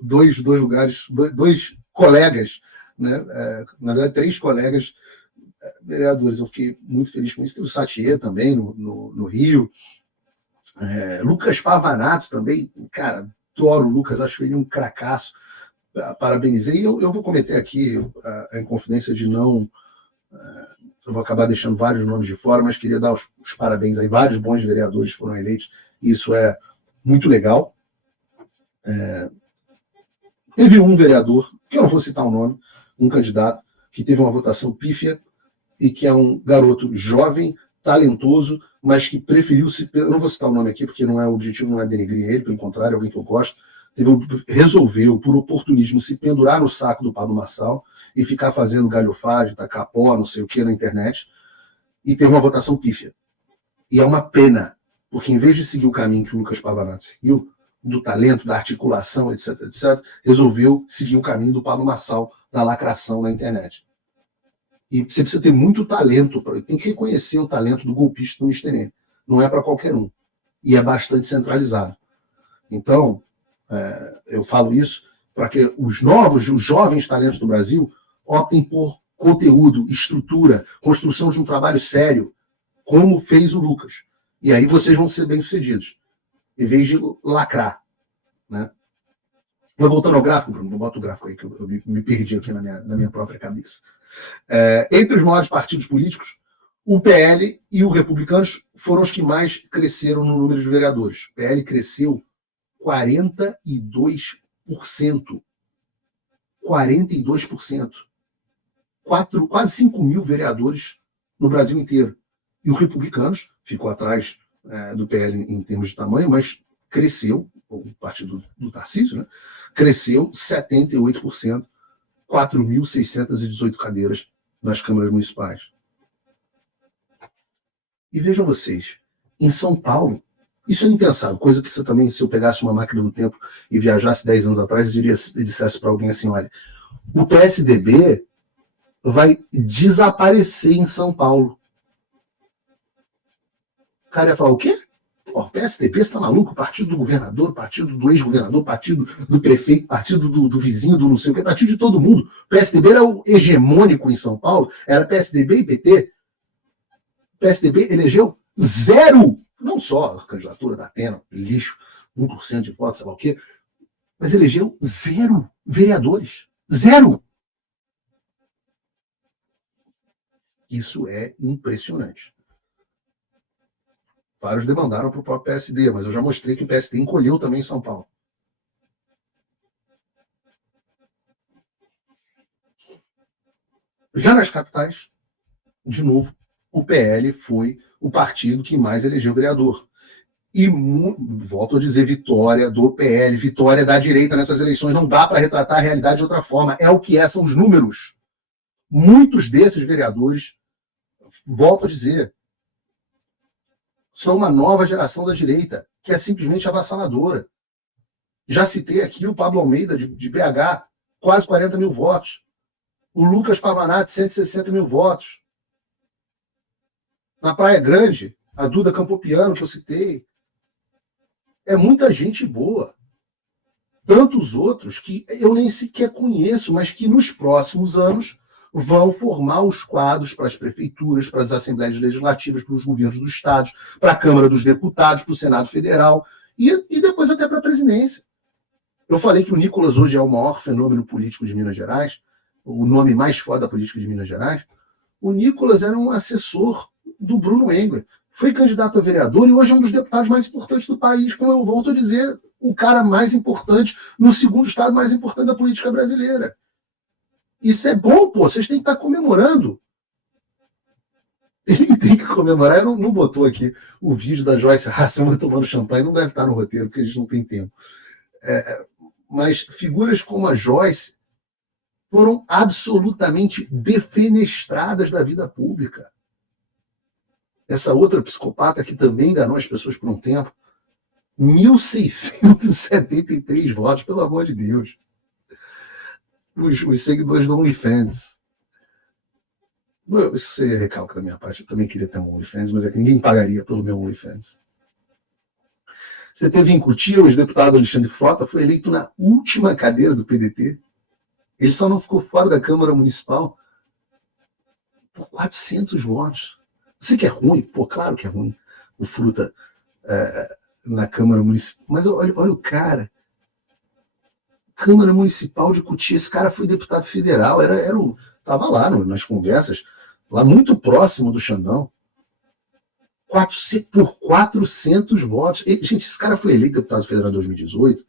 2 lugares, 2 colegas, né? Na verdade, 3 colegas vereadores. Eu fiquei muito feliz com isso. Tem o Satier também no Rio. Lucas Pavanato também, cara, adoro o Lucas, acho ele um cracaço. Parabenizei. E eu vou cometer aqui a inconfidência de não. Eu vou acabar deixando vários nomes de fora, mas queria dar os parabéns aí. Vários bons vereadores foram eleitos. Isso é muito legal. Teve um vereador, que eu não vou citar o nome, um candidato, que teve uma votação pífia e que é um garoto jovem, talentoso, mas que preferiu se... Eu não vou citar o nome aqui, porque o objetivo não é denegrir ele, pelo contrário, é alguém que eu gosto. Resolveu, por oportunismo, se pendurar no saco do Pablo Marçal e ficar fazendo galhofagem, tacar pó, não sei o que, na internet, e teve uma votação pífia. E é uma pena, porque em vez de seguir o caminho que o Lucas Pavanato seguiu, do talento, da articulação, etc., resolveu seguir o caminho do Pablo Marçal, da lacração na internet. E você precisa ter muito talento, tem que reconhecer o talento do golpista do Mr. M. Não é para qualquer um. E é bastante centralizado. Então, eu falo isso para que os jovens talentos do Brasil optem por conteúdo, estrutura, construção de um trabalho sério, como fez o Lucas. E aí vocês vão ser bem-sucedidos, em vez de lacrar. Né? Mas voltando ao gráfico, Bruno, bota o gráfico aí, que eu me perdi aqui na minha própria cabeça. Entre os maiores partidos políticos, o PL e o Republicanos foram os que mais cresceram no número de vereadores. O PL cresceu 42%. 42%. Quase 5 mil vereadores no Brasil inteiro. E o Republicanos ficou atrás do PL em termos de tamanho, mas cresceu, o partido do Tarcísio, né? Cresceu 78%, 4.618 cadeiras nas câmaras municipais. E vejam vocês, em São Paulo, isso é impensável, coisa que você também, se eu pegasse uma máquina do tempo e viajasse 10 anos atrás, e dissesse para alguém assim, olha, o PSDB vai desaparecer em São Paulo. O cara ia falar, o quê? O PSDB, você tá maluco? Partido do governador, partido do ex-governador, partido do prefeito, partido do vizinho, do não sei o quê, partido de todo mundo. O PSDB era o hegemônico em São Paulo, era PSDB e PT. O PSDB elegeu 0, não só a candidatura da Atena, lixo, 1% de votos, sei lá o quê, mas elegeu 0 vereadores. 0! Isso é impressionante. Vários demandaram para o próprio PSD, mas eu já mostrei que o PSD encolheu também em São Paulo. Já nas capitais, de novo, o PL foi o partido que mais elegeu vereador. E, volto a dizer, vitória do PL, vitória da direita nessas eleições. Não dá para retratar a realidade de outra forma. É o que são os números. Muitos desses vereadores, volto a dizer, são uma nova geração da direita, que é simplesmente avassaladora. Já citei aqui o Pablo Almeida, de BH, quase 40 mil votos. O Lucas Pavanato, 160 mil votos. Na Praia Grande, a Duda Campopiano, que eu citei. É muita gente boa. Tantos outros que eu nem sequer conheço, mas que nos próximos anos vão formar os quadros para as prefeituras, para as assembleias legislativas, para os governos dos estados, para a Câmara dos Deputados, para o Senado Federal e depois até para a presidência. Eu falei que o Nicolas hoje é o maior fenômeno político de Minas Gerais, o nome mais foda da política de Minas Gerais. O Nicolas era um assessor do Bruno Engler, foi candidato a vereador e hoje é um dos deputados mais importantes do país, como eu volto a dizer, o cara mais importante, no segundo estado mais importante da política brasileira. Isso é bom, pô, vocês têm que estar comemorando. Ele tem que comemorar, não botou aqui o vídeo da Joyce Hasselman tomando champanhe, não deve estar no roteiro, porque a gente não tem tempo. Mas figuras como a Joyce foram absolutamente defenestradas da vida pública. Essa outra psicopata que também enganou as pessoas por um tempo, 1.673 votos, pelo amor de Deus. Os seguidores do OnlyFans. Isso seria recalque da minha parte. Eu também queria ter um OnlyFans, mas é que ninguém pagaria pelo meu OnlyFans. Você teve em Cotia, o ex-deputado Alexandre Frota foi eleito na última cadeira do PDT. Ele só não ficou fora da Câmara Municipal por 400 votos. Você que é ruim? Pô, claro que é ruim. O Fruta na Câmara Municipal. Mas olha o cara. Câmara Municipal de Cotia. Esse cara foi deputado federal. Estava lá nas conversas, lá muito próximo do Xandão. Por 400 votos. Gente, esse cara foi eleito deputado federal em 2018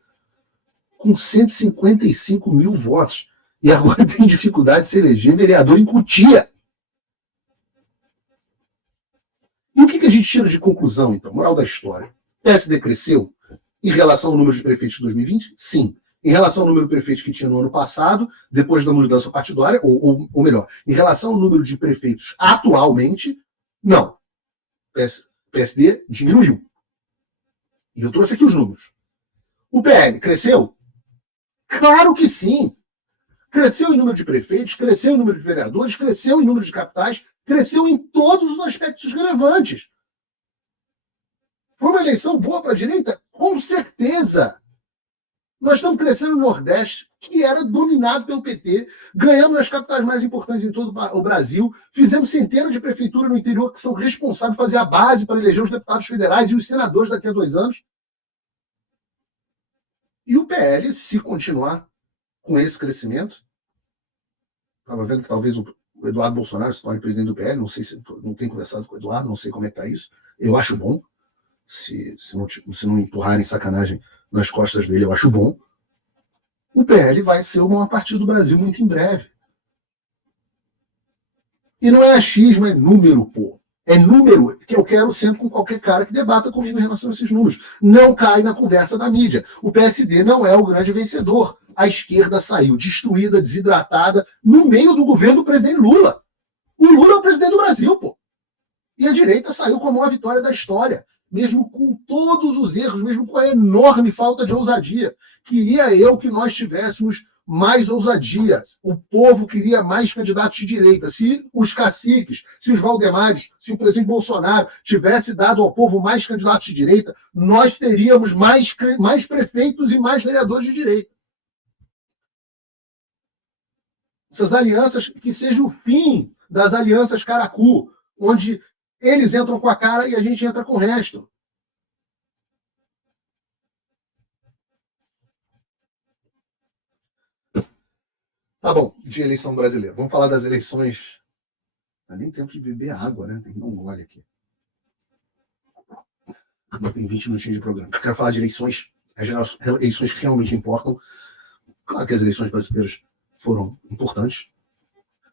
com 155 mil votos. E agora tem dificuldade de se eleger vereador em Cotia. E o que a gente tira de conclusão, então? Moral da história. O PSD cresceu em relação ao número de prefeitos de 2020? Sim. Em relação ao número de prefeitos que tinha no ano passado, depois da mudança partidária, ou melhor, em relação ao número de prefeitos atualmente, não. PSD diminuiu. E eu trouxe aqui os números. O PL cresceu? Claro que sim. Cresceu em número de prefeitos, cresceu em número de vereadores, cresceu em número de capitais, cresceu em todos os aspectos relevantes. Foi uma eleição boa para a direita? Com certeza. Nós estamos crescendo no Nordeste, que era dominado pelo PT, ganhamos nas capitais mais importantes em todo o Brasil, fizemos centenas de prefeituras no interior que são responsáveis por fazer a base para eleger os deputados federais e os senadores daqui a 2 anos. E o PL, se continuar com esse crescimento, estava vendo que talvez o Eduardo Bolsonaro se torne presidente do PL, não sei se não tenho conversado com o Eduardo, não sei como é que está isso. Eu acho bom, se não empurrarem sacanagem nas costas dele, eu acho bom. O PL vai ser o maior partido do Brasil muito em breve. E não é achismo, é número, pô. É número que eu quero sempre com qualquer cara que debata comigo em relação a esses números. Não cai na conversa da mídia. O PSD não é o grande vencedor. A esquerda saiu destruída, desidratada, no meio do governo do presidente Lula. O Lula é o presidente do Brasil, pô. E a direita saiu como a vitória da história, mesmo com todos os erros, mesmo com a enorme falta de ousadia. Queria eu que nós tivéssemos mais ousadia. O povo queria mais candidatos de direita. Se os caciques, se os Valdemares, se o presidente Bolsonaro tivesse dado ao povo mais candidatos de direita, nós teríamos mais prefeitos e mais vereadores de direita. Essas alianças, que seja o fim das alianças caracu, onde eles entram com a cara e a gente entra com o resto. Tá bom, de eleição brasileira. Vamos falar das eleições. Não dá nem tempo de beber água, né? Tem que dar um gole aqui. Agora tem 20 minutinhos de programa. Eu quero falar de eleições, as eleições que realmente importam. Claro que as eleições brasileiras foram importantes,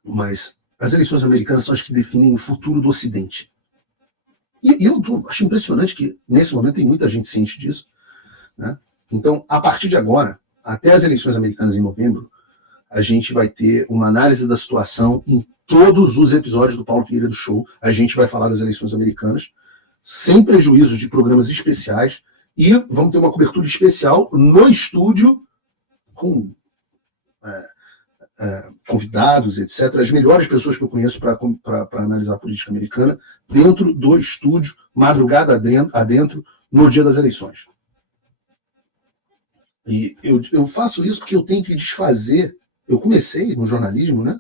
mas as eleições americanas são as que definem o futuro do Ocidente. E eu acho impressionante que, nesse momento, tem muita gente ciente disso. Né? Então, a partir de agora, até as eleições americanas em novembro, a gente vai ter uma análise da situação em todos os episódios do Paulo Figueiredo Show. A gente vai falar das eleições americanas, sem prejuízo de programas especiais, e vamos ter uma cobertura especial no estúdio, com convidados, etc., as melhores pessoas que eu conheço para analisar a política americana, dentro do estúdio, madrugada adentro, no dia das eleições. E eu faço isso porque eu tenho que desfazer. Eu comecei no jornalismo, né,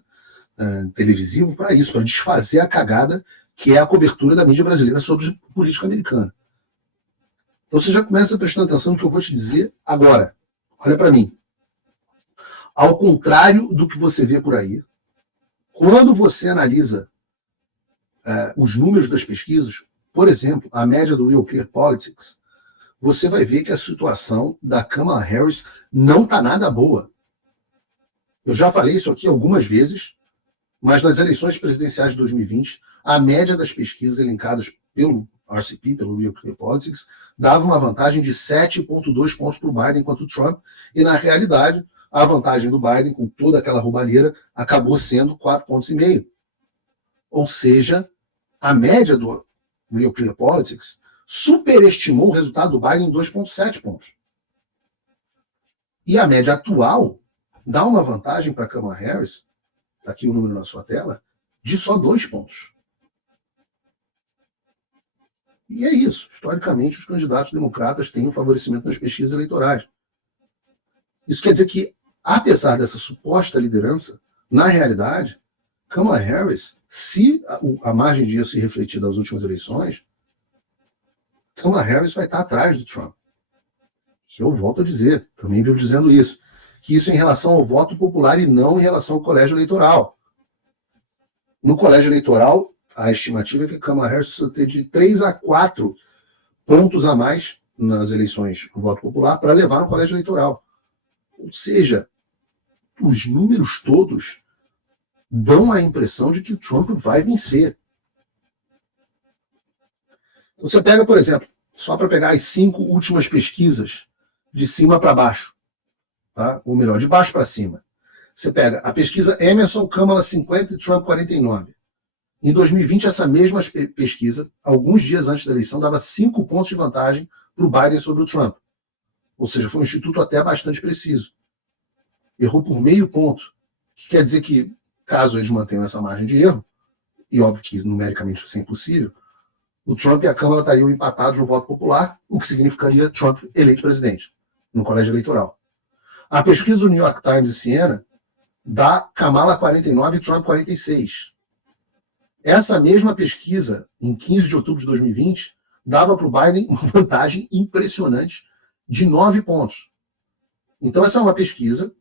televisivo, para isso, para desfazer a cagada que é a cobertura da mídia brasileira sobre política americana. Então você já começa prestando atenção no que eu vou te dizer agora. Olha para mim. Ao contrário do que você vê por aí, quando você analisa os números das pesquisas, por exemplo, a média do Real Clear Politics, você vai ver que a situação da Kamala Harris não está nada boa. Eu já falei isso aqui algumas vezes, mas nas eleições presidenciais de 2020, a média das pesquisas elencadas pelo RCP, pelo Real Clear Politics, dava uma vantagem de 7,2 pontos para o Biden contra o Trump, e na realidade, a vantagem do Biden, com toda aquela roubalheira, acabou sendo 4,5 pontos. Ou seja, a média do Real Clear Politics superestimou o resultado do Biden em 2,7 pontos. E a média atual dá uma vantagem para a Kamala Harris, está aqui o número na sua tela, de só 2 pontos. E é isso. Historicamente, os candidatos democratas têm um favorecimento nas pesquisas eleitorais. Isso quer dizer que, apesar dessa suposta liderança, na realidade, Kamala Harris, se a margem de erro se refletir das últimas eleições, Kamala Harris vai estar atrás do Trump. Eu volto a dizer, também vivo dizendo isso, que isso em relação ao voto popular e não em relação ao colégio eleitoral. No colégio eleitoral, a estimativa é que Kamala Harris vai ter de 3 a 4 pontos a mais nas eleições no voto popular para levar no colégio eleitoral. Ou seja, os números todos dão a impressão de que o Trump vai vencer. Você pega, por exemplo, só para pegar as 5 últimas pesquisas de cima para baixo, tá? Ou melhor, de baixo para cima. Você pega a pesquisa Emerson, Kamala 50 e Trump 49. Em 2020, essa mesma pesquisa, alguns dias antes da eleição, dava 5 pontos de vantagem para o Biden sobre o Trump. Ou seja, foi um instituto até bastante preciso. Errou por meio ponto. Que quer dizer que, caso eles mantenham essa margem de erro, e óbvio que numericamente isso é impossível, o Trump e a Câmara estariam empatados no voto popular, o que significaria Trump eleito presidente, no colégio eleitoral. A pesquisa do New York Times e Siena dá Kamala 49 e Trump 46. Essa mesma pesquisa, em 15 de outubro de 2020, dava para o Biden uma vantagem impressionante de 9 pontos. Então, essa é uma pesquisa,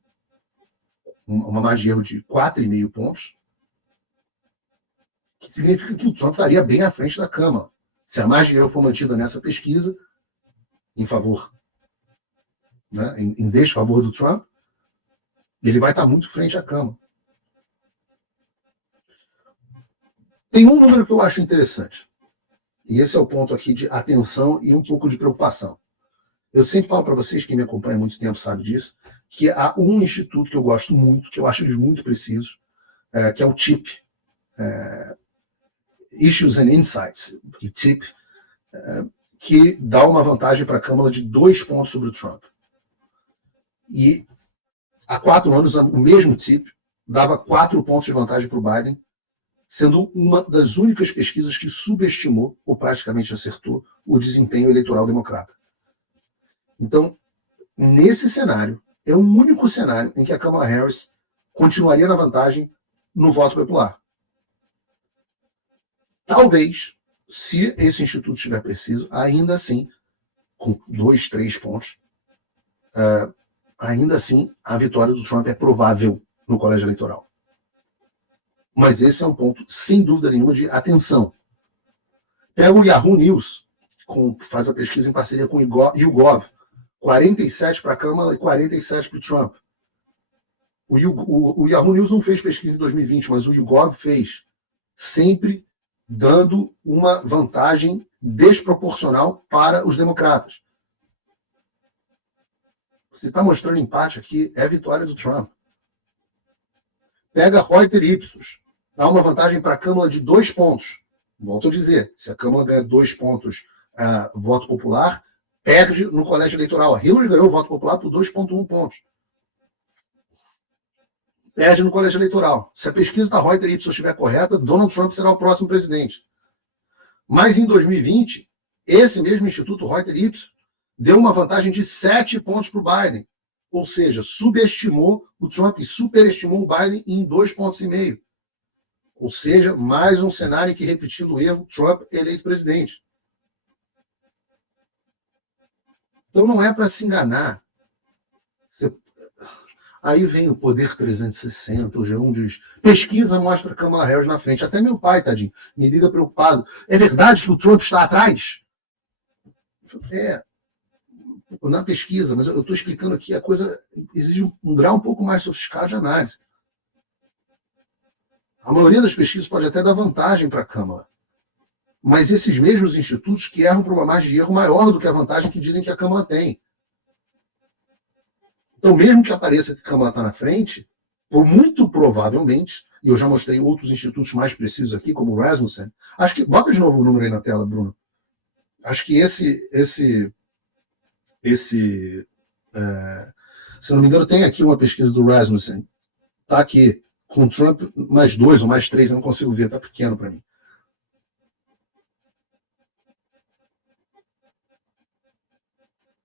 uma margem de erro de 4,5 pontos, que significa que o Trump estaria bem à frente da Câmara. Se a margem de erro for mantida nessa pesquisa, em favor, né, em desfavor do Trump, ele vai estar muito frente à Câmara. Tem um número que eu acho interessante, e esse é o ponto aqui de atenção e um pouco de preocupação. Eu sempre falo para vocês, quem me acompanha há muito tempo sabe disso, que há um instituto que eu gosto muito, que eu acho eles muito precisos, que é o TIP, Issues and Insights, e TIP, que dá uma vantagem para a Câmara de 2 pontos sobre o Trump. E há 4 anos, o mesmo TIP dava 4 pontos de vantagem para o Biden, sendo uma das únicas pesquisas que subestimou, ou praticamente acertou, o desempenho eleitoral democrata. Então, nesse cenário, é o único cenário em que a Kamala Harris continuaria na vantagem no voto popular. Talvez, se esse instituto estiver preciso, ainda assim, com 2, 3 pontos, ainda assim, a vitória do Trump é provável no colégio eleitoral. Mas esse é um ponto, sem dúvida nenhuma, de atenção. Pega o Yahoo News, faz a pesquisa em parceria com o YouGov, 47 para a Câmara e 47 para o Trump. O Yahoo News não fez pesquisa em 2020, mas o YouGov fez, sempre dando uma vantagem desproporcional para os democratas. Você está mostrando empate aqui, é a vitória do Trump. Pega Reuters Ipsos, dá uma vantagem para a Câmara de 2 pontos. Volto a dizer, se a Câmara ganha 2 pontos voto popular, perde no colégio eleitoral. A Hillary ganhou o voto popular por 2,1 pontos. Perde no colégio eleitoral. Se a pesquisa da Reuters Ipsos estiver correta, Donald Trump será o próximo presidente. Mas em 2020, esse mesmo Instituto Reuters Ipsos deu uma vantagem de 7 pontos para o Biden. Ou seja, subestimou o Trump e superestimou o Biden em 2,5 pontos. Ou seja, mais um cenário em que, repetindo o erro, Trump é eleito presidente. Então não é para se enganar. Aí vem o Poder 360, o G1 diz, pesquisa mostra a Kamala Harris na frente. Até meu pai, tadinho, me liga preocupado. É verdade que o Trump está atrás? Na pesquisa, mas eu estou explicando aqui, a coisa exige um grau um pouco mais sofisticado de análise. A maioria das pesquisas pode até dar vantagem para a Câmara, mas esses mesmos institutos que erram por uma margem de erro maior do que a vantagem que dizem que a Câmara tem. Então, mesmo que apareça que a Câmara está na frente, por muito provavelmente, e eu já mostrei outros institutos mais precisos aqui, como o Rasmussen, acho que, bota de novo o número aí na tela, Bruno. Acho que se não me engano, tem aqui uma pesquisa do Rasmussen, está aqui, com Trump mais 2 ou mais 3, eu não consigo ver, está pequeno para mim.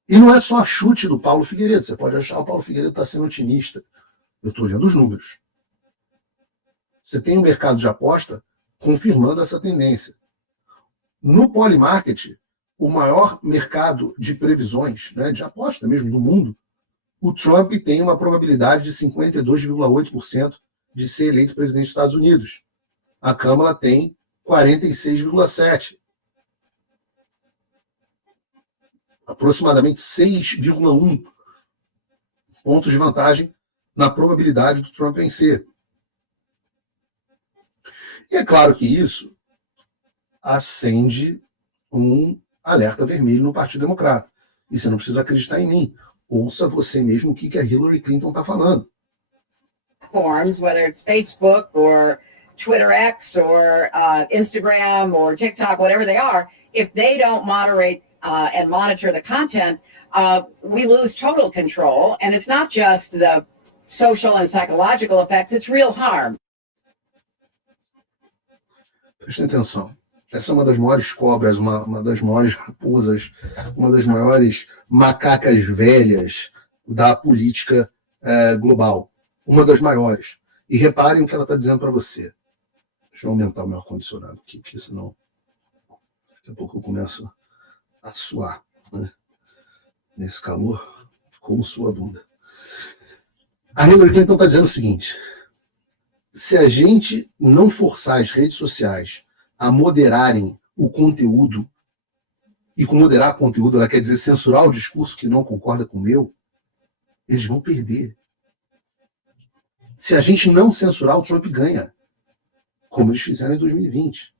E não é só chute do Paulo Figueiredo. Você pode achar que o Paulo Figueiredo está sendo otimista. Eu estou olhando os números. Você tem um mercado de aposta confirmando essa tendência. No Polymarket, o maior mercado de previsões, né, de aposta mesmo do mundo, o Trump tem uma probabilidade de 52,8% de ser eleito presidente dos Estados Unidos. A Câmara tem 46,7%. Aproximadamente 6,1 pontos de vantagem na probabilidade do Trump vencer. E é claro que isso acende um alerta vermelho no Partido Democrata. E você não precisa acreditar em mim. Ouça você mesmo o que a Hillary Clinton está falando. Forms, whether it's Facebook or Twitter X or Instagram or TikTok, whatever they are, if they don't moderate and monitor the content, we lose total control. And it's not just the social and psychological effects, it's real harm. Prestem atenção. Essa é uma das maiores cobras, uma das maiores raposas, uma das maiores macacas velhas da política global. Uma das maiores. E reparem o que ela está dizendo para você. Deixa eu aumentar o meu ar-condicionado aqui, porque senão daqui a pouco eu começo a suar. Né? Nesse calor, como sua bunda. A Hillary Clinton está dizendo o seguinte: se a gente não forçar as redes sociais a moderarem o conteúdo, e com moderar o conteúdo ela quer dizer censurar o discurso que não concorda com o meu, eles vão perder. Se a gente não censurar, o Trump ganha, como eles fizeram em 2020.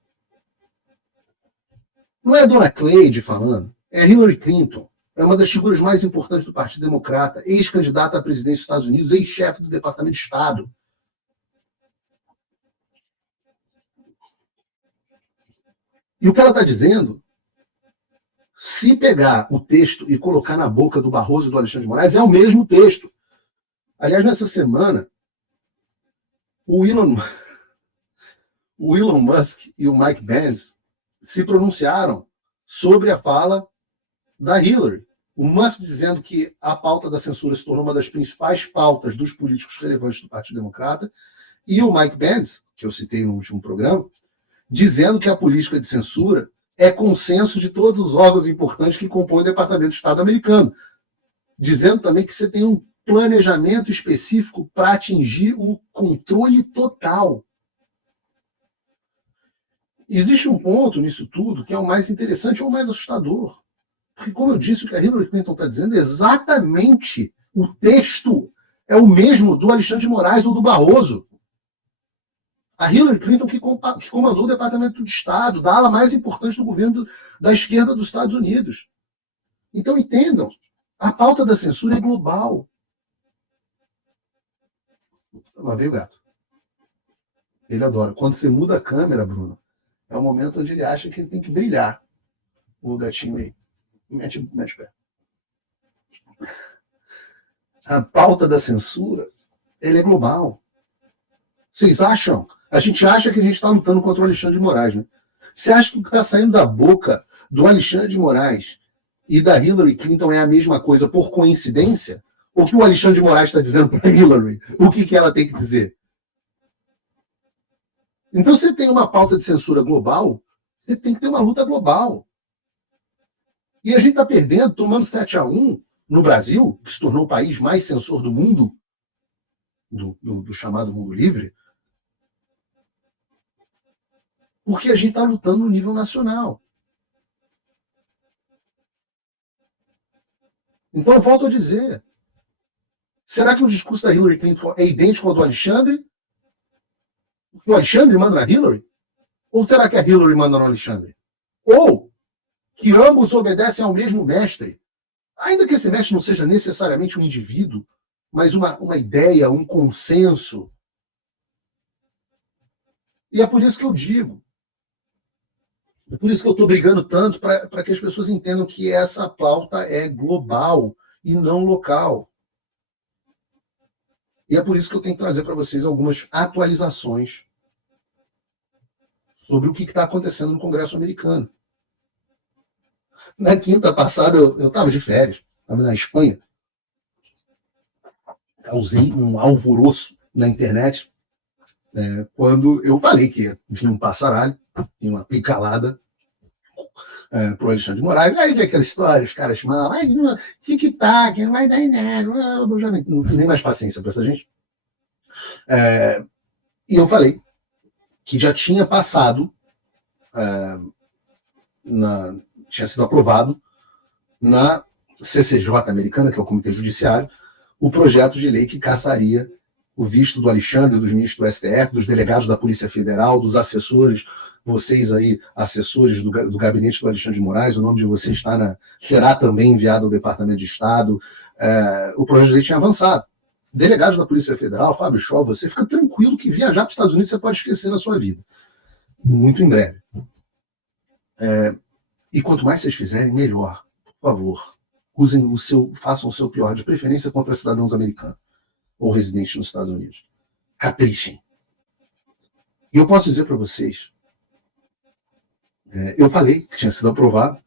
Não é a dona Cleide falando, é a Hillary Clinton. É uma das figuras mais importantes do Partido Democrata, ex-candidata à presidência dos Estados Unidos, ex-chefe do Departamento de Estado. E o que ela está dizendo, se pegar o texto e colocar na boca do Barroso e do Alexandre de Moraes, é o mesmo texto. Aliás, nessa semana, o Elon Musk e o Mike Pence se pronunciaram sobre a fala da Hillary. O Musk dizendo que a pauta da censura se tornou uma das principais pautas dos políticos relevantes do Partido Democrata, e o Mike Pence, que eu citei no último programa, dizendo que a política de censura é consenso de todos os órgãos importantes que compõem o Departamento de Estado americano. Dizendo também que você tem um planejamento específico para atingir o controle total. Existe um ponto nisso tudo que é o mais interessante ou o mais assustador. Porque, como eu disse, o que a Hillary Clinton está dizendo é exatamente o texto é o mesmo do Alexandre de Moraes ou do Barroso. A Hillary Clinton que comandou o Departamento de Estado, da ala mais importante do governo da esquerda dos Estados Unidos. Então, entendam, a pauta da censura é global. Lá veio o gato. Ele adora. Quando você muda a câmera, Bruno, é o momento onde ele acha que ele tem que brilhar. O gatinho aí. Mete o pé. A pauta da censura, ele é global. Vocês acham? A gente acha que a gente está lutando contra o Alexandre de Moraes, né? Você acha que o que está saindo da boca do Alexandre de Moraes e da Hillary Clinton é a mesma coisa por coincidência? Ou que o Alexandre de Moraes está dizendo para a Hillary? O que ela tem que dizer? Então, você tem uma pauta de censura global, você tem que ter uma luta global. E a gente está perdendo, tomando 7-1 no Brasil, que se tornou o país mais censor do mundo, do chamado mundo livre, porque a gente está lutando no nível nacional. Então, eu volto a dizer, será que o discurso da Hillary Clinton é idêntico ao do Alexandre? O Alexandre manda na Hillary? Ou será que a Hillary manda no Alexandre? Ou que ambos obedecem ao mesmo mestre, ainda que esse mestre não seja necessariamente um indivíduo, mas uma ideia, um consenso. E é por isso que eu digo, é por isso que eu estou brigando tanto para que as pessoas entendam que essa pauta é global e não local. E é por isso que eu tenho que trazer para vocês algumas atualizações sobre o que está acontecendo no Congresso americano. Na quinta passada, eu estava de férias, estava na Espanha. Causei um alvoroço na internet quando eu falei que vinha um passaralho, vinha uma picalada para o Alexandre de Moraes. Aí vem aquela história, os caras falam, tic-tac, não vai dar em nada. Eu já não tenho nem mais paciência para essa gente. E eu falei que já tinha passado, tinha sido aprovado na CCJ americana, que é o Comitê Judiciário, o projeto de lei que cassaria o visto do Alexandre, dos ministros do STF, dos delegados da Polícia Federal, dos assessores, vocês aí, assessores do gabinete do Alexandre de Moraes, o nome de vocês será também enviado ao Departamento de Estado. O projeto de lei tinha avançado. Delegados da Polícia Federal, Fábio Scholl, você fica tranquilo que viajar para os Estados Unidos você pode esquecer na sua vida. Muito em breve. E quanto mais vocês fizerem, melhor. Por favor, façam o seu pior, de preferência contra cidadãos americanos ou residentes nos Estados Unidos. Caprichem. E eu posso dizer para vocês, eu falei que tinha sido aprovado,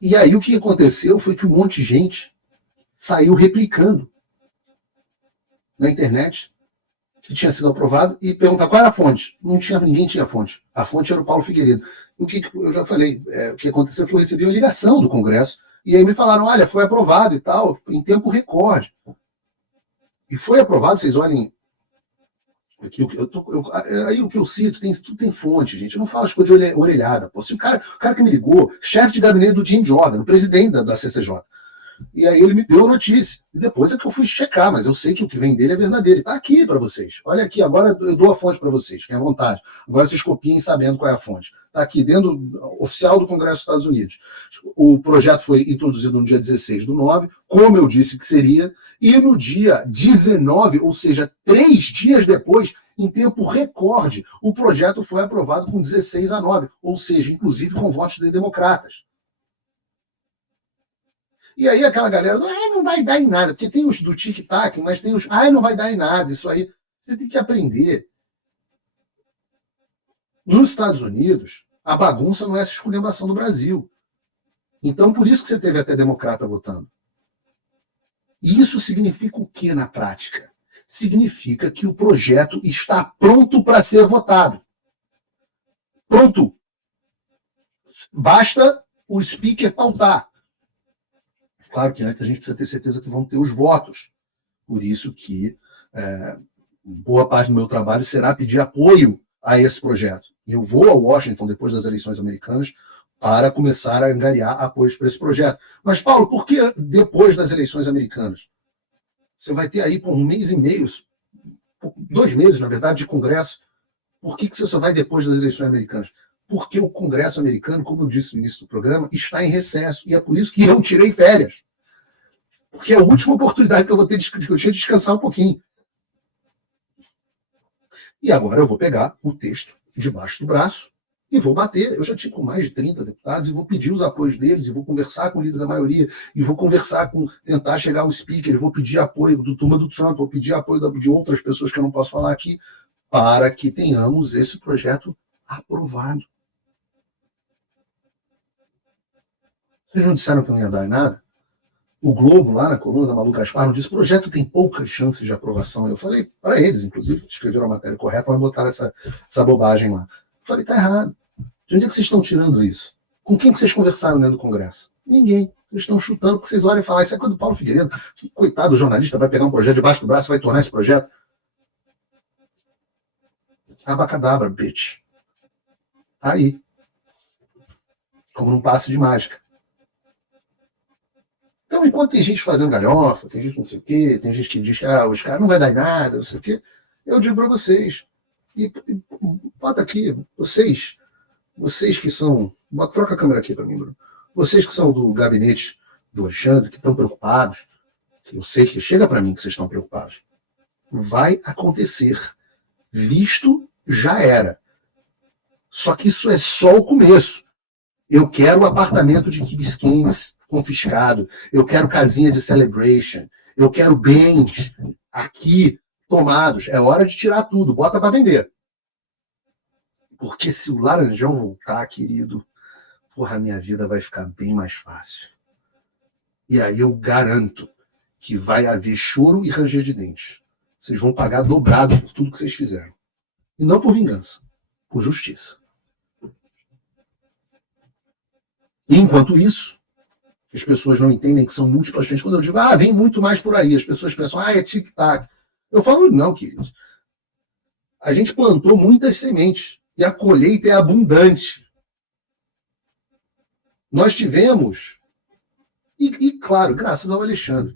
e aí o que aconteceu foi que um monte de gente saiu replicando na internet que tinha sido aprovado e perguntar qual era a fonte. Ninguém tinha fonte. A fonte era o Paulo Figueiredo. O que eu já falei, o que aconteceu é que eu recebi uma ligação do Congresso, e aí me falaram, olha, foi aprovado e tal, em tempo recorde. E foi aprovado, vocês olhem. Aqui, aí o que eu cito, tudo tem fonte, gente. Eu não falo as coisas de orelhada. Pô. Se o cara que me ligou, chefe de gabinete do Jim Jordan, o presidente da CCJ. E aí ele me deu a notícia. E depois é que eu fui checar, mas eu sei que o que vem dele é verdadeiro. Está aqui para vocês. Olha aqui, agora eu dou a fonte para vocês, fiquem à vontade. Agora vocês copiem sabendo qual é a fonte. Está aqui, dentro oficial do Congresso dos Estados Unidos. O projeto foi introduzido no dia 16/9, como eu disse que seria, e no dia 19, ou seja, 3 dias depois, em tempo recorde, o projeto foi aprovado com 16-9, ou seja, inclusive com votos de democratas. E aí aquela galera, não vai dar em nada, porque tem os do tic-tac, mas tem os, não vai dar em nada, isso aí. Você tem que aprender. Nos Estados Unidos, a bagunça não é essa esculhambação do Brasil. Então, por isso que você teve até democrata votando. E isso significa o que na prática? Significa que o projeto está pronto para ser votado. Pronto. Basta o speaker pautar. Claro que antes a gente precisa ter certeza que vão ter os votos. Por isso que boa parte do meu trabalho será pedir apoio a esse projeto. E eu vou a Washington depois das eleições americanas para começar a angariar apoios para esse projeto. Mas, Paulo, por que depois das eleições americanas? Você vai ter aí por 1 mês e meio, 2 meses, na verdade, de Congresso. Por que você só vai depois das eleições americanas? Porque o Congresso americano, como eu disse no início do programa, está em recesso. E é por isso que eu tirei férias. Porque é a última oportunidade que eu vou ter de descansar um pouquinho. E agora eu vou pegar o texto debaixo do braço e vou bater. Eu já tive com mais de 30 deputados e vou pedir os apoios deles, e vou conversar com o líder da maioria, e vou conversar tentar chegar ao speaker, e vou pedir apoio do turma do Trump, vou pedir apoio de outras pessoas que eu não posso falar aqui, para que tenhamos esse projeto aprovado. Vocês não disseram que não ia dar em nada? O Globo, lá na coluna da Malu Gaspar, disse que o projeto tem poucas chances de aprovação. Eu falei para eles, inclusive, escreveram a matéria correta, mas botaram essa bobagem lá. Eu falei, tá errado. De onde é que vocês estão tirando isso? Com quem que vocês conversaram dentro do Congresso? Ninguém. Eles estão chutando, porque vocês olham e falam, isso é coisa do Paulo Figueiredo. Coitado do jornalista, vai pegar um projeto debaixo do braço e vai tornar esse projeto. Abacadabra, bitch. Aí. Como num passe de mágica. Então, enquanto tem gente fazendo galhofa, tem gente não sei o quê, tem gente que diz que os caras não vai dar em nada, não sei o quê, eu digo para vocês, e bota aqui, vocês que são, troca a câmera aqui para mim, Bruno, vocês que são do gabinete do Alexandre, que estão preocupados, eu sei que chega para mim que vocês estão preocupados, vai acontecer, visto já era, só que isso é só o começo. Eu quero o apartamento de Key Biscaynes confiscado, eu quero casinha de celebration, eu quero bens aqui tomados. É hora de tirar tudo, bota para vender. Porque se o Laranjão voltar, querido, porra, a minha vida vai ficar bem mais fácil. E aí eu garanto que vai haver choro e ranger de dentes. Vocês vão pagar dobrado por tudo que vocês fizeram. E não por vingança, por justiça. E enquanto isso, as pessoas não entendem que são múltiplas frentes. Quando eu digo, vem muito mais por aí, as pessoas pensam, é tic-tac. Eu falo, não, queridos. A gente plantou muitas sementes e a colheita é abundante. Nós tivemos, e claro, graças ao Alexandre,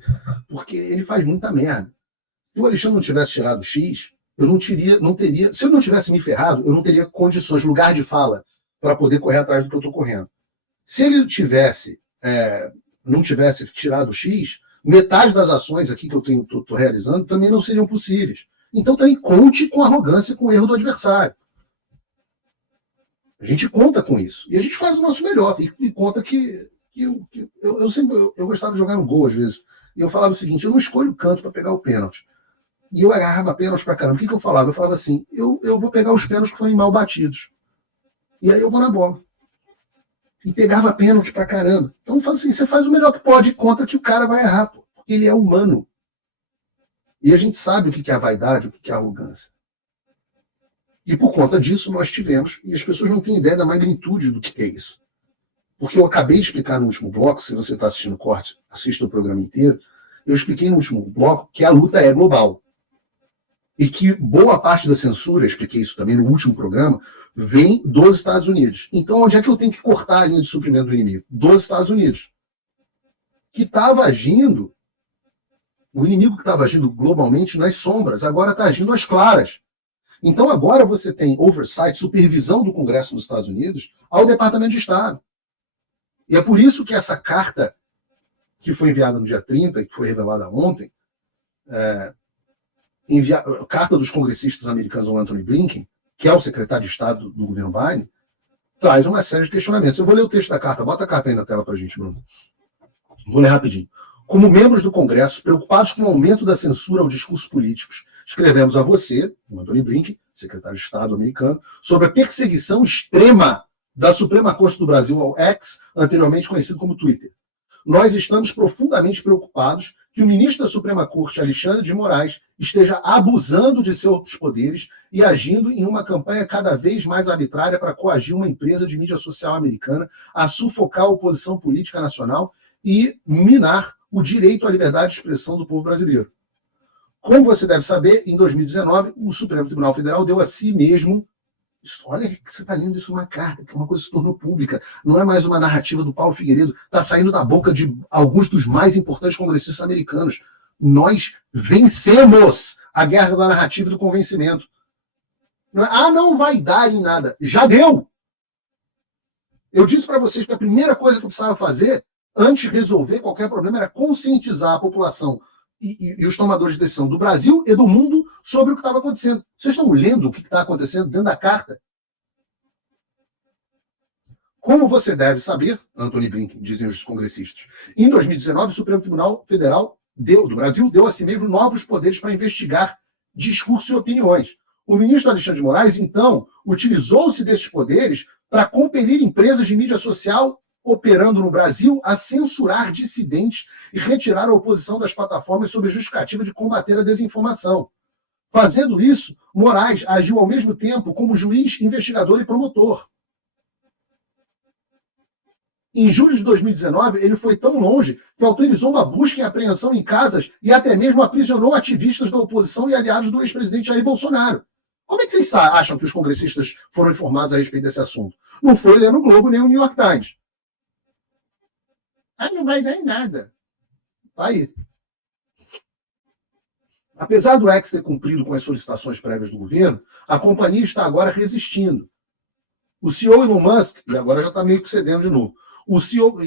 porque ele faz muita merda. Se o Alexandre não tivesse tirado o X, eu não teria, se eu não tivesse me ferrado, eu não teria condições, lugar de fala, para poder correr atrás do que eu estou correndo. Se ele não tivesse tirado o X, metade das ações aqui que eu estou realizando também não seriam possíveis. Então também conte com arrogância e com o erro do adversário. A gente conta com isso. E a gente faz o nosso melhor. E conta que eu gostava de jogar no gol às vezes. E eu falava o seguinte, eu não escolho o canto para pegar o pênalti. E eu agarrava pênalti para caramba. O que eu falava? Eu falava assim, eu vou pegar os pênaltis que forem mal batidos. E aí eu vou na bola. E pegava pênalti pra caramba. Então, assim, você faz o melhor que pode e conta que o cara vai errar, pô, porque ele é humano. E a gente sabe o que é a vaidade, o que é a arrogância. E por conta disso nós tivemos, e as pessoas não têm ideia da magnitude do que é isso. Porque eu acabei de explicar no último bloco, se você está assistindo o corte, assista o programa inteiro, Eu expliquei no último bloco que a luta é global. E que boa parte da censura, expliquei isso também no último programa, vem dos Estados Unidos. Então, onde é que eu tenho que cortar a linha de suprimento do inimigo? Dos Estados Unidos. Que estava agindo, o inimigo que estava agindo globalmente nas sombras, agora está agindo às claras. Então, agora você tem oversight, supervisão do Congresso dos Estados Unidos ao Departamento de Estado. E é por isso que essa carta, que foi enviada no dia 30, que foi revelada ontem, carta dos congressistas americanos ao Anthony Blinken, que é o secretário de Estado do governo Biden, traz uma série de questionamentos. Eu vou ler o texto da carta. Bota a carta aí na tela para a gente, Bruno. Vou ler rapidinho. Como membros do Congresso, preocupados com o aumento da censura aos discursos políticos, escrevemos a você, o Anthony Blinken, secretário de Estado americano, sobre a perseguição extrema da Suprema Corte do Brasil ao X, anteriormente conhecido como Twitter. Nós estamos profundamente preocupados que o ministro da Suprema Corte, Alexandre de Moraes, esteja abusando de seus poderes e agindo em uma campanha cada vez mais arbitrária para coagir uma empresa de mídia social americana a sufocar a oposição política nacional e minar o direito à liberdade de expressão do povo brasileiro. Como você deve saber, em 2019, o Supremo Tribunal Federal deu a si mesmo. Olha que você está lendo isso numa carta, que uma coisa se tornou pública. Não é mais uma narrativa do Paulo Figueiredo. Está saindo da boca de alguns dos mais importantes congressistas americanos. Nós vencemos a guerra da narrativa e do convencimento. Não vai dar em nada. Já deu! Eu disse para vocês que a primeira coisa que eu precisava fazer, antes de resolver qualquer problema, era conscientizar a população e os tomadores de decisão do Brasil e do mundo sobre o que estava acontecendo. Vocês estão lendo o que está acontecendo dentro da carta? Como você deve saber, Anthony Blinken, dizem os congressistas, em 2019 o Supremo Tribunal Federal do Brasil deu a si mesmo novos poderes para investigar discursos e opiniões. O ministro Alexandre de Moraes, então, utilizou-se desses poderes para compelir empresas de mídia social operando no Brasil a censurar dissidentes e retirar a oposição das plataformas sob a justificativa de combater a desinformação. Fazendo isso, Moraes agiu ao mesmo tempo como juiz, investigador e promotor. Em julho de 2019, ele foi tão longe que autorizou uma busca e apreensão em casas e até mesmo aprisionou ativistas da oposição e aliados do ex-presidente Jair Bolsonaro. Como é que vocês acham que os congressistas foram informados a respeito desse assunto? Não foi ler no Globo nem o New York Times. Não vai dar em nada. Aí. Apesar do X ter cumprido com as solicitações prévias do governo, a companhia está agora resistindo. O CEO Elon Musk, e agora já está meio que cedendo de novo, o CEO...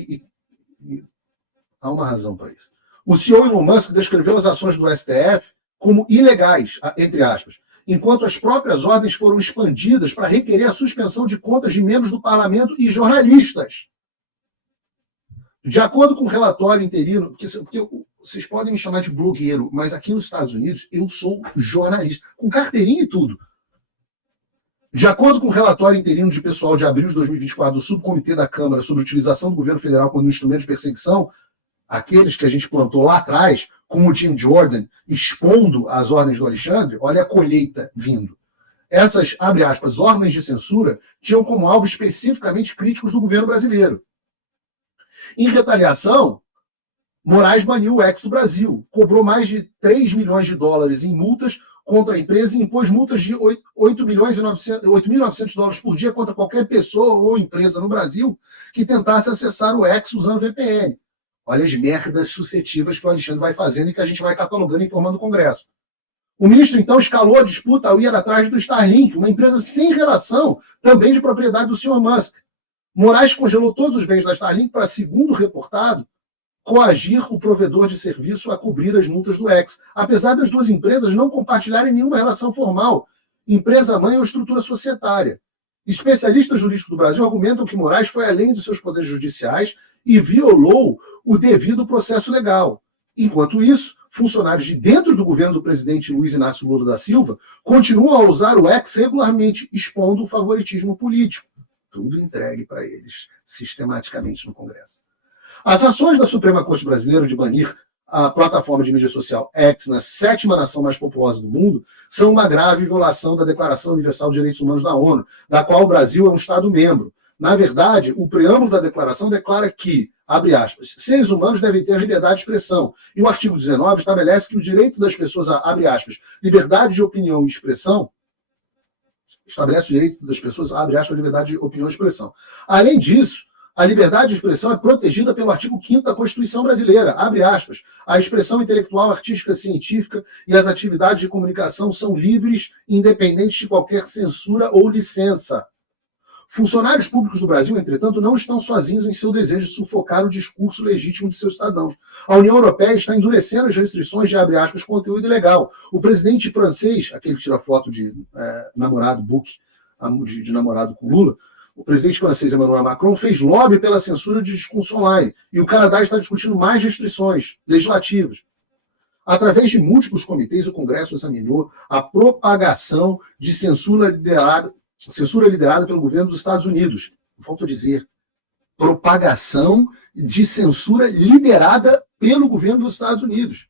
há uma razão para isso. O CEO Elon Musk descreveu as ações do STF como ilegais, entre aspas, enquanto as próprias ordens foram expandidas para requerer a suspensão de contas de membros do parlamento e jornalistas. De acordo com o relatório interino, porque vocês podem me chamar de blogueiro, mas aqui nos Estados Unidos eu sou jornalista, com carteirinha e tudo. De acordo com o relatório interino de pessoal de abril de 2024 do Subcomitê da Câmara sobre a utilização do governo federal como instrumento de perseguição, aqueles que a gente plantou lá atrás, com o Jim Jordan expondo as ordens do Alexandre, olha a colheita vindo. Essas, abre aspas, ordens de censura tinham como alvo especificamente críticos do governo brasileiro. Em retaliação, Moraes baniu o X do Brasil, cobrou mais de 3 milhões de dólares em multas contra a empresa e impôs multas de 8.900 dólares por dia contra qualquer pessoa ou empresa no Brasil que tentasse acessar o X usando VPN. Olha as merdas suscetíveis que o Alexandre vai fazendo e que a gente vai catalogando e informando o Congresso. O ministro, então, escalou a disputa ao ir atrás do Starlink, uma empresa sem relação, também de propriedade do senhor Musk. Moraes congelou todos os bens da Starlink para, segundo reportado, coagir o provedor de serviço a cobrir as multas do X, apesar das duas empresas não compartilharem nenhuma relação formal, empresa-mãe ou estrutura societária. Especialistas jurídicos do Brasil argumentam que Moraes foi além de seus poderes judiciais e violou o devido processo legal. Enquanto isso, funcionários de dentro do governo do presidente Luiz Inácio Lula da Silva continuam a usar o X regularmente, expondo o favoritismo político. Tudo entregue para eles, sistematicamente no Congresso. As ações da Suprema Corte Brasileira de banir a plataforma de mídia social X na 7ª nação mais populosa do mundo são uma grave violação da Declaração Universal de Direitos Humanos da ONU, da qual o Brasil é um Estado-membro. Na verdade, o preâmbulo da declaração declara que, abre aspas, seres humanos devem ter liberdade de expressão. E o artigo 19 estabelece que o direito das pessoas a, abre aspas, liberdade de opinião e expressão, estabelece o direito das pessoas a, abre aspas, liberdade de opinião e expressão. Além disso, a liberdade de expressão é protegida pelo artigo 5º da Constituição Brasileira, abre aspas, a expressão intelectual, artística, científica e as atividades de comunicação são livres, independentes de qualquer censura ou licença. Funcionários públicos do Brasil, entretanto, não estão sozinhos em seu desejo de sufocar o discurso legítimo de seus cidadãos. A União Europeia está endurecendo as restrições de, abre aspas, conteúdo ilegal. O presidente francês, aquele que tira foto de namorado, book, de namorado com Lula, o presidente francês Emmanuel Macron fez lobby pela censura de discurso online. E o Canadá está discutindo mais restrições legislativas. Através de múltiplos comitês, o Congresso examinou a propagação de censura liderada pelo governo dos Estados Unidos. Volto a dizer, propagação de censura liderada pelo governo dos Estados Unidos.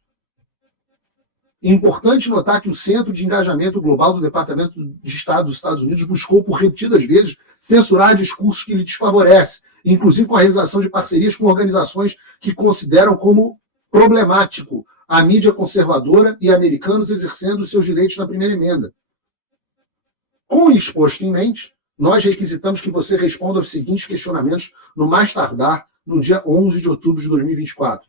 Importante notar que o Centro de Engajamento Global do Departamento de Estado dos Estados Unidos buscou por repetidas vezes censurar discursos que lhe desfavorecem, inclusive com a realização de parcerias com organizações que consideram como problemático a mídia conservadora e americanos exercendo os seus direitos na primeira emenda. Com o exposto em mente, nós requisitamos que você responda aos seguintes questionamentos no mais tardar no dia 11 de outubro de 2024.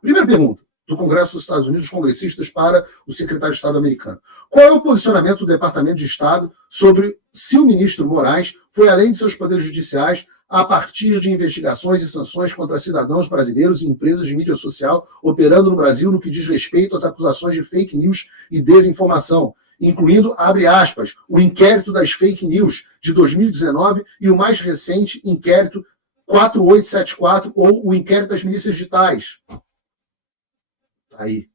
Primeira pergunta, do Congresso dos Estados Unidos, congressistas para o secretário de Estado americano. Qual é o posicionamento do Departamento de Estado sobre se o ministro Moraes foi além de seus poderes judiciais a partir de investigações e sanções contra cidadãos brasileiros e empresas de mídia social operando no Brasil no que diz respeito às acusações de fake news e desinformação, incluindo, abre aspas, o inquérito das fake news de 2019 e o mais recente inquérito 4874 ou o inquérito das milícias digitais. Aí.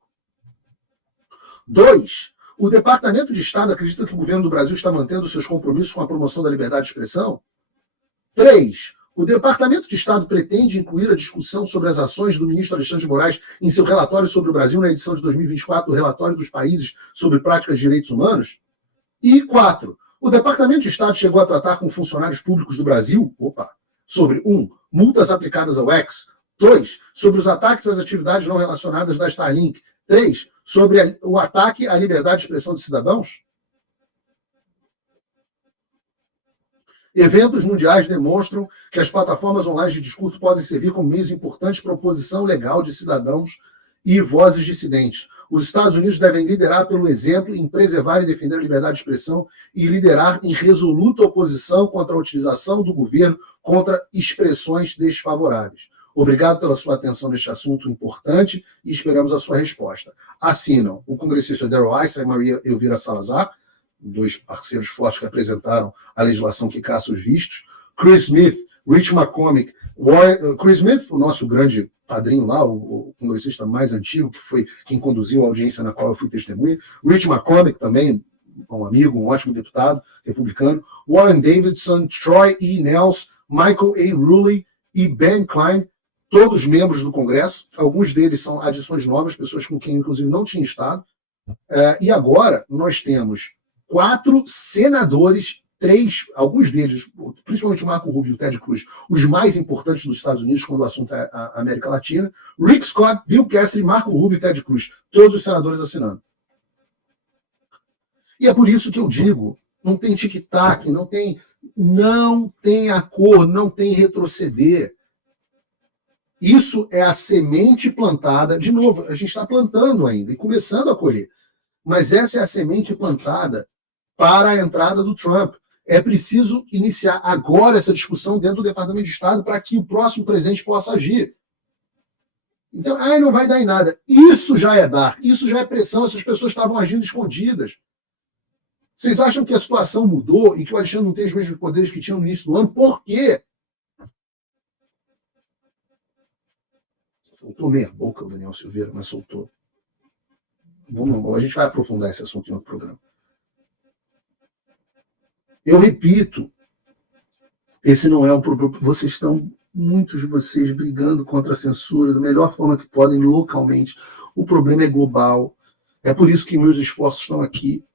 2. O Departamento de Estado acredita que o governo do Brasil está mantendo seus compromissos com a promoção da liberdade de expressão? 3. O Departamento de Estado pretende incluir a discussão sobre as ações do ministro Alexandre de Moraes em seu relatório sobre o Brasil na edição de 2024 do Relatório dos Países sobre Práticas de Direitos Humanos? E 4. O Departamento de Estado chegou a tratar com funcionários públicos do Brasil, sobre 1. Multas aplicadas ao X. 2. Sobre os ataques às atividades não relacionadas da Starlink. 3. Sobre o ataque à liberdade de expressão de cidadãos? Eventos mundiais demonstram que as plataformas online de discurso podem servir como meios importantes para a oposição legal de cidadãos e vozes dissidentes. Os Estados Unidos devem liderar pelo exemplo em preservar e defender a liberdade de expressão e liderar em resoluta oposição contra a utilização do governo contra expressões desfavoráveis. Obrigado pela sua atenção neste assunto importante e esperamos a sua resposta. Assinam o congressista Darrell Issa e Maria Elvira Salazar, dois parceiros fortes que apresentaram a legislação que caça os vistos, Chris Smith, Rich McCormick, Chris Smith, o nosso grande padrinho lá, o congressista mais antigo, que foi quem conduziu a audiência na qual eu fui testemunha, Rich McCormick também, um amigo, um ótimo deputado republicano, Warren Davidson, Troy E. Nels, Michael A. Ruley e Ben Klein, todos membros do Congresso, alguns deles são adições novas, pessoas com quem, inclusive, não tinha estado, e agora nós temos 4 senadores, 3, alguns deles, principalmente o Marco Rubio e o Ted Cruz, os mais importantes dos Estados Unidos quando o assunto é a América Latina, Rick Scott, Bill Cassidy, Marco Rubio e Ted Cruz, todos os senadores assinando. E é por isso que eu digo, não tem tic-tac, não tem acordo, não tem retroceder. Isso é a semente plantada, de novo, a gente está plantando ainda e começando a colher, mas essa é a semente plantada para a entrada do Trump. É preciso iniciar agora essa discussão dentro do Departamento de Estado para que o próximo presidente possa agir. Então, não vai dar em nada. Isso já é dar, isso já é pressão, essas pessoas estavam agindo escondidas. Vocês acham que a situação mudou e que o Alexandre não tem os mesmos poderes que tinha no início do ano? Por quê? Soltou meia boca o Daniel Silveira, mas soltou. A gente vai aprofundar esse assunto em outro programa. Eu repito, esse não é um problema. Vocês estão, muitos de vocês, brigando contra a censura da melhor forma que podem, localmente. O problema é global. É por isso que meus esforços estão aqui.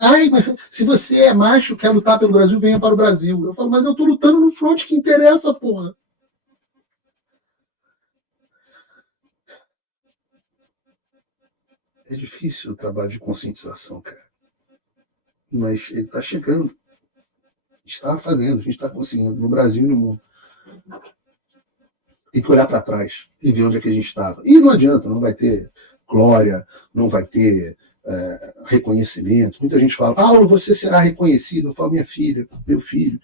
Mas se você é macho, quer lutar pelo Brasil, venha para o Brasil. Eu falo, mas eu estou lutando no fronte que interessa, porra. É difícil o trabalho de conscientização, cara. Mas ele está chegando. A gente está fazendo, a gente está conseguindo, no Brasil e no mundo. Tem que olhar para trás e ver onde é que a gente estava. E não adianta, não vai ter glória, não vai ter reconhecimento. Muita gente fala, Paulo, você será reconhecido. Eu falo, minha filha, meu filho,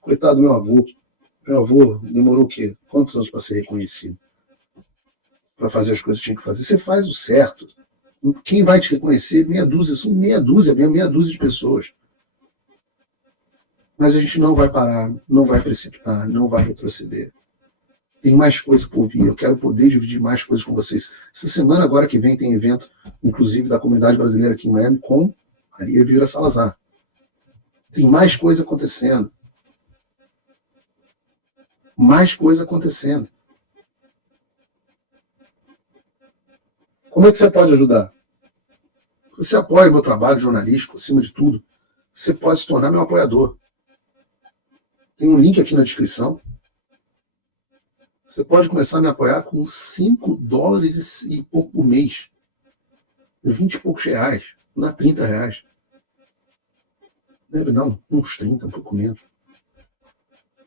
coitado do meu avô. Meu avô demorou o quê? Quantos anos para ser reconhecido? Para fazer as coisas que tinha que fazer. Você faz o certo. Quem vai te reconhecer? Meia dúzia, são meia dúzia de pessoas. Mas a gente não vai parar, não vai precipitar, não vai retroceder. Tem mais coisa por vir. Eu quero poder dividir mais coisas com vocês. Essa semana, agora que vem, tem evento, inclusive da comunidade brasileira aqui em Miami, com Maria Vieira Salazar. Tem mais coisa acontecendo. Mais coisa acontecendo. Como é que você pode ajudar? Você apoia o meu trabalho jornalístico, acima de tudo. Você pode se tornar meu apoiador. Tem um link aqui na descrição. Você pode começar a me apoiar com $5 e pouco por mês. 20 e poucos reais. Não dá R$30. Deve dar uns 30, um pouco menos.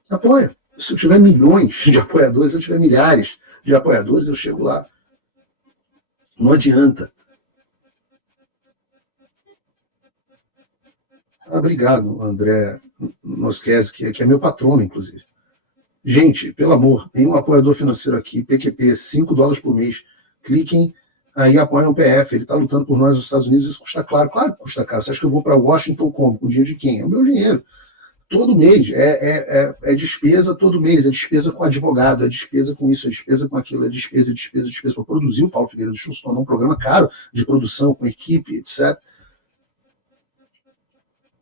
Apoia. Se eu tiver milhões de apoiadores, se eu tiver milhares de apoiadores, eu chego lá. Não adianta. Obrigado, André Nosquez, que é meu patrono, inclusive. Gente, pelo amor, tem um apoiador financeiro aqui, PQP, $5 por mês. Cliquem aí, apoiam o PF. Ele está lutando por nós nos Estados Unidos. Isso custa caro. Claro que custa caro. Você acha que eu vou para Washington como? Com o dinheiro de quem? É o meu dinheiro. Todo mês. É despesa todo mês. É despesa com advogado, é despesa com isso, é despesa com aquilo, é despesa. Para produzir o Paulo Figueiredo Show se tornou um programa caro de produção, com equipe, etc.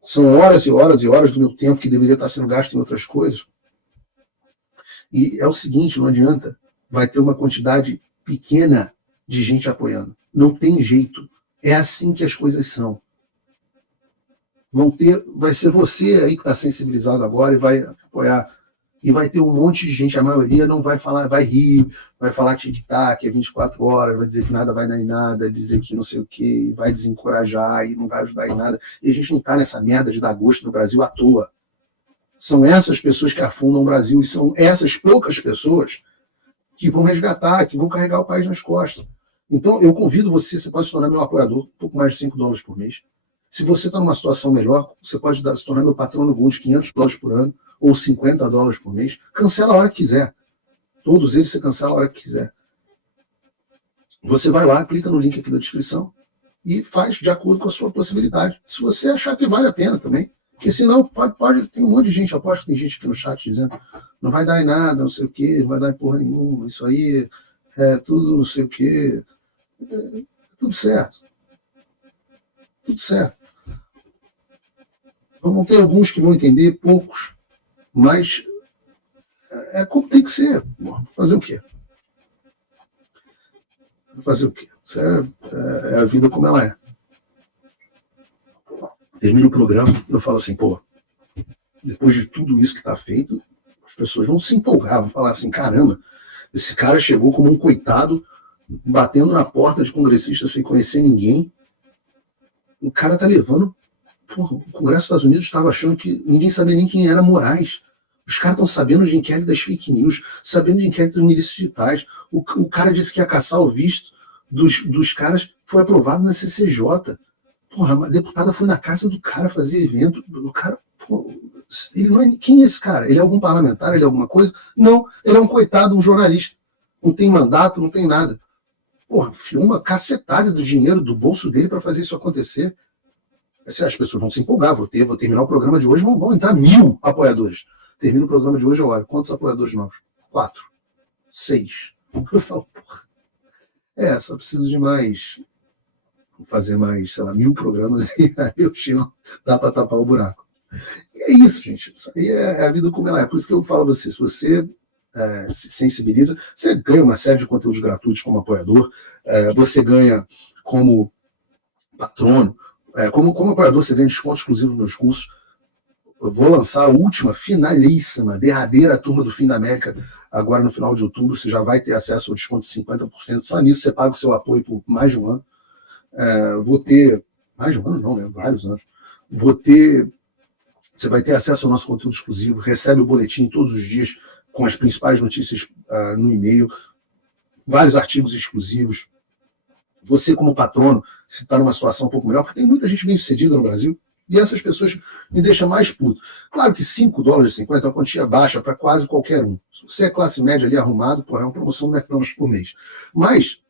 São horas e horas e horas do meu tempo que deveria estar sendo gasto em outras coisas. E é o seguinte, não adianta. Vai ter uma quantidade pequena de gente apoiando. Não tem jeito. É assim que as coisas são. Vai ser você aí que está sensibilizado agora e vai apoiar. E vai ter um monte de gente, a maioria não vai falar, vai rir, vai falar tic-tac, é 24 horas, vai dizer que nada vai dar em nada, dizer que não sei o quê, vai desencorajar e não vai ajudar em nada. E a gente não está nessa merda de dar gosto no Brasil à toa. São essas pessoas que afundam o Brasil e são essas poucas pessoas que vão resgatar, que vão carregar o país nas costas. Então, eu convido você pode se tornar meu apoiador, um pouco mais de $5 por mês. Se você está numa situação melhor, você pode se tornar meu patrono Gold, $500 por ano, ou $50 por mês. Cancela a hora que quiser. Todos eles você cancela a hora que quiser. Você vai lá, clica no link aqui da descrição e faz de acordo com a sua possibilidade. Se você achar que vale a pena também. Porque senão, tem um monte de gente, aposto que tem gente aqui no chat dizendo não vai dar em nada, não sei o quê, não vai dar em porra nenhuma, isso aí é tudo não sei o quê. É tudo certo. Tudo certo. Vão ter alguns que vão entender, poucos, mas é como tem que ser. Fazer o quê? Fazer o quê? Isso é a vida como ela é. Termino o programa, eu falo assim, pô, depois de tudo isso que está feito, as pessoas vão se empolgar, vão falar assim, caramba, esse cara chegou como um coitado, batendo na porta de congressistas sem conhecer ninguém. O cara tá levando... Porra, o Congresso dos Estados Unidos estava achando que ninguém sabia nem quem era Moraes. Os caras estão sabendo de inquérito das fake news, sabendo de inquérito das milícias digitais. O cara disse que ia caçar o visto dos caras, foi aprovado na CCJ. Porra, a deputada foi na casa do cara fazer evento. O cara, pô, ele não é, quem é esse cara? Ele é algum parlamentar? Ele é alguma coisa? Não, ele é um coitado, um jornalista. Não tem mandato, não tem nada. Porra, filma cacetada do dinheiro do bolso dele para fazer isso acontecer. As pessoas vão se empolgar, vou terminar o programa de hoje, vão entrar 1000 apoiadores. Termino o programa de hoje agora. Quantos apoiadores novos? 4. 6. Eu falo, porra. Só preciso de mais... Vou fazer mais, sei lá, 1000 programas e aí eu chego, dá para tapar o buraco. E é isso, gente. Isso aí é a vida como ela é. Por isso que eu falo a você, se você se sensibiliza, você ganha uma série de conteúdos gratuitos como apoiador, você ganha como patrono, como apoiador você ganha desconto exclusivo nos meus cursos. Eu vou lançar a última, finalíssima, derradeira turma do Fim da América, agora no final de outubro. Você já vai ter acesso ao desconto de 50%. Só nisso você paga o seu apoio por mais de um ano. Vou ter, mais de um ano não, né? Vários anos. Você vai ter acesso ao nosso conteúdo exclusivo, recebe o boletim todos os dias com as principais notícias no e-mail, vários artigos exclusivos. Você, como patrono, se está numa situação um pouco melhor, porque tem muita gente bem-sucedida no Brasil, e essas pessoas me deixam mais puto. Claro que $5,50 é uma quantia baixa para quase qualquer um. Se você é classe média ali arrumado, é uma promoção do McDonald's por mês. Mas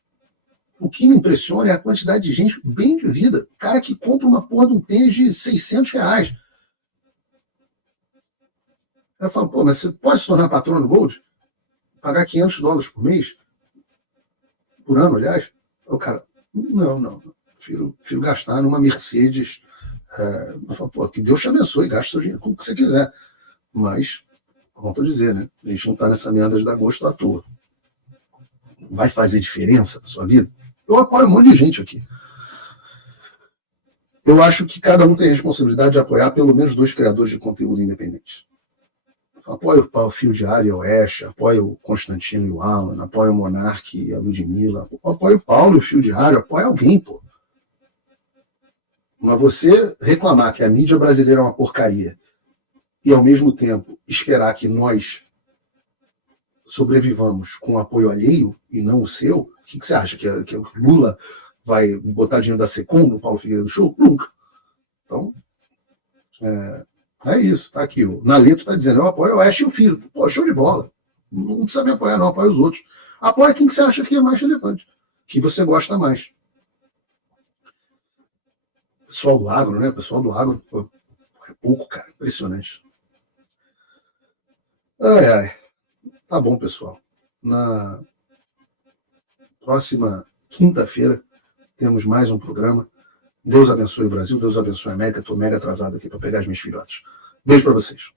o que me impressiona é a quantidade de gente bem de vida. Cara que compra uma porra de um tênis de R$600. Eu falo, pô, mas você pode se tornar patrono Gold? Pagar $500 por mês? Por ano, aliás? O cara, não. Prefiro gastar numa Mercedes. Eu falo, pô, que Deus te abençoe, gaste seu dinheiro com o que você quiser. Mas, volto a dizer, né? A gente não está nessa merda de dar gosto à toa. Vai fazer diferença na sua vida? Eu apoio um monte de gente aqui. Eu acho que cada um tem a responsabilidade de apoiar pelo menos 2 criadores de conteúdo independentes. Apoio o Fio Diário e o Oeste, apoio o Constantino e o Alan, apoio o Monark e a Ludmilla, apoio o Paulo e o Fio Diário, apoio alguém, pô. Mas você reclamar que a mídia brasileira é uma porcaria e, ao mesmo tempo, esperar que nós sobrevivamos com apoio alheio e não o seu, o que você acha? Que o Lula vai botar dinheiro da Secom no Paulo Figueiredo Show? Nunca. Então, é isso, tá aqui. O Naleto tá dizendo, eu apoio o Oeste e o Filho. Pô, show de bola. Não precisa me apoiar, não, apoia os outros. Apoia quem que você acha que é mais relevante, que você gosta mais. Pessoal do agro, né? Pessoal do agro, pô, é pouco, cara. Impressionante. Ai. Tá bom, pessoal. Na próxima quinta-feira temos mais um programa. Deus abençoe o Brasil, Deus abençoe a América. Estou mega atrasado aqui para pegar as minhas filhotes. Beijo para vocês.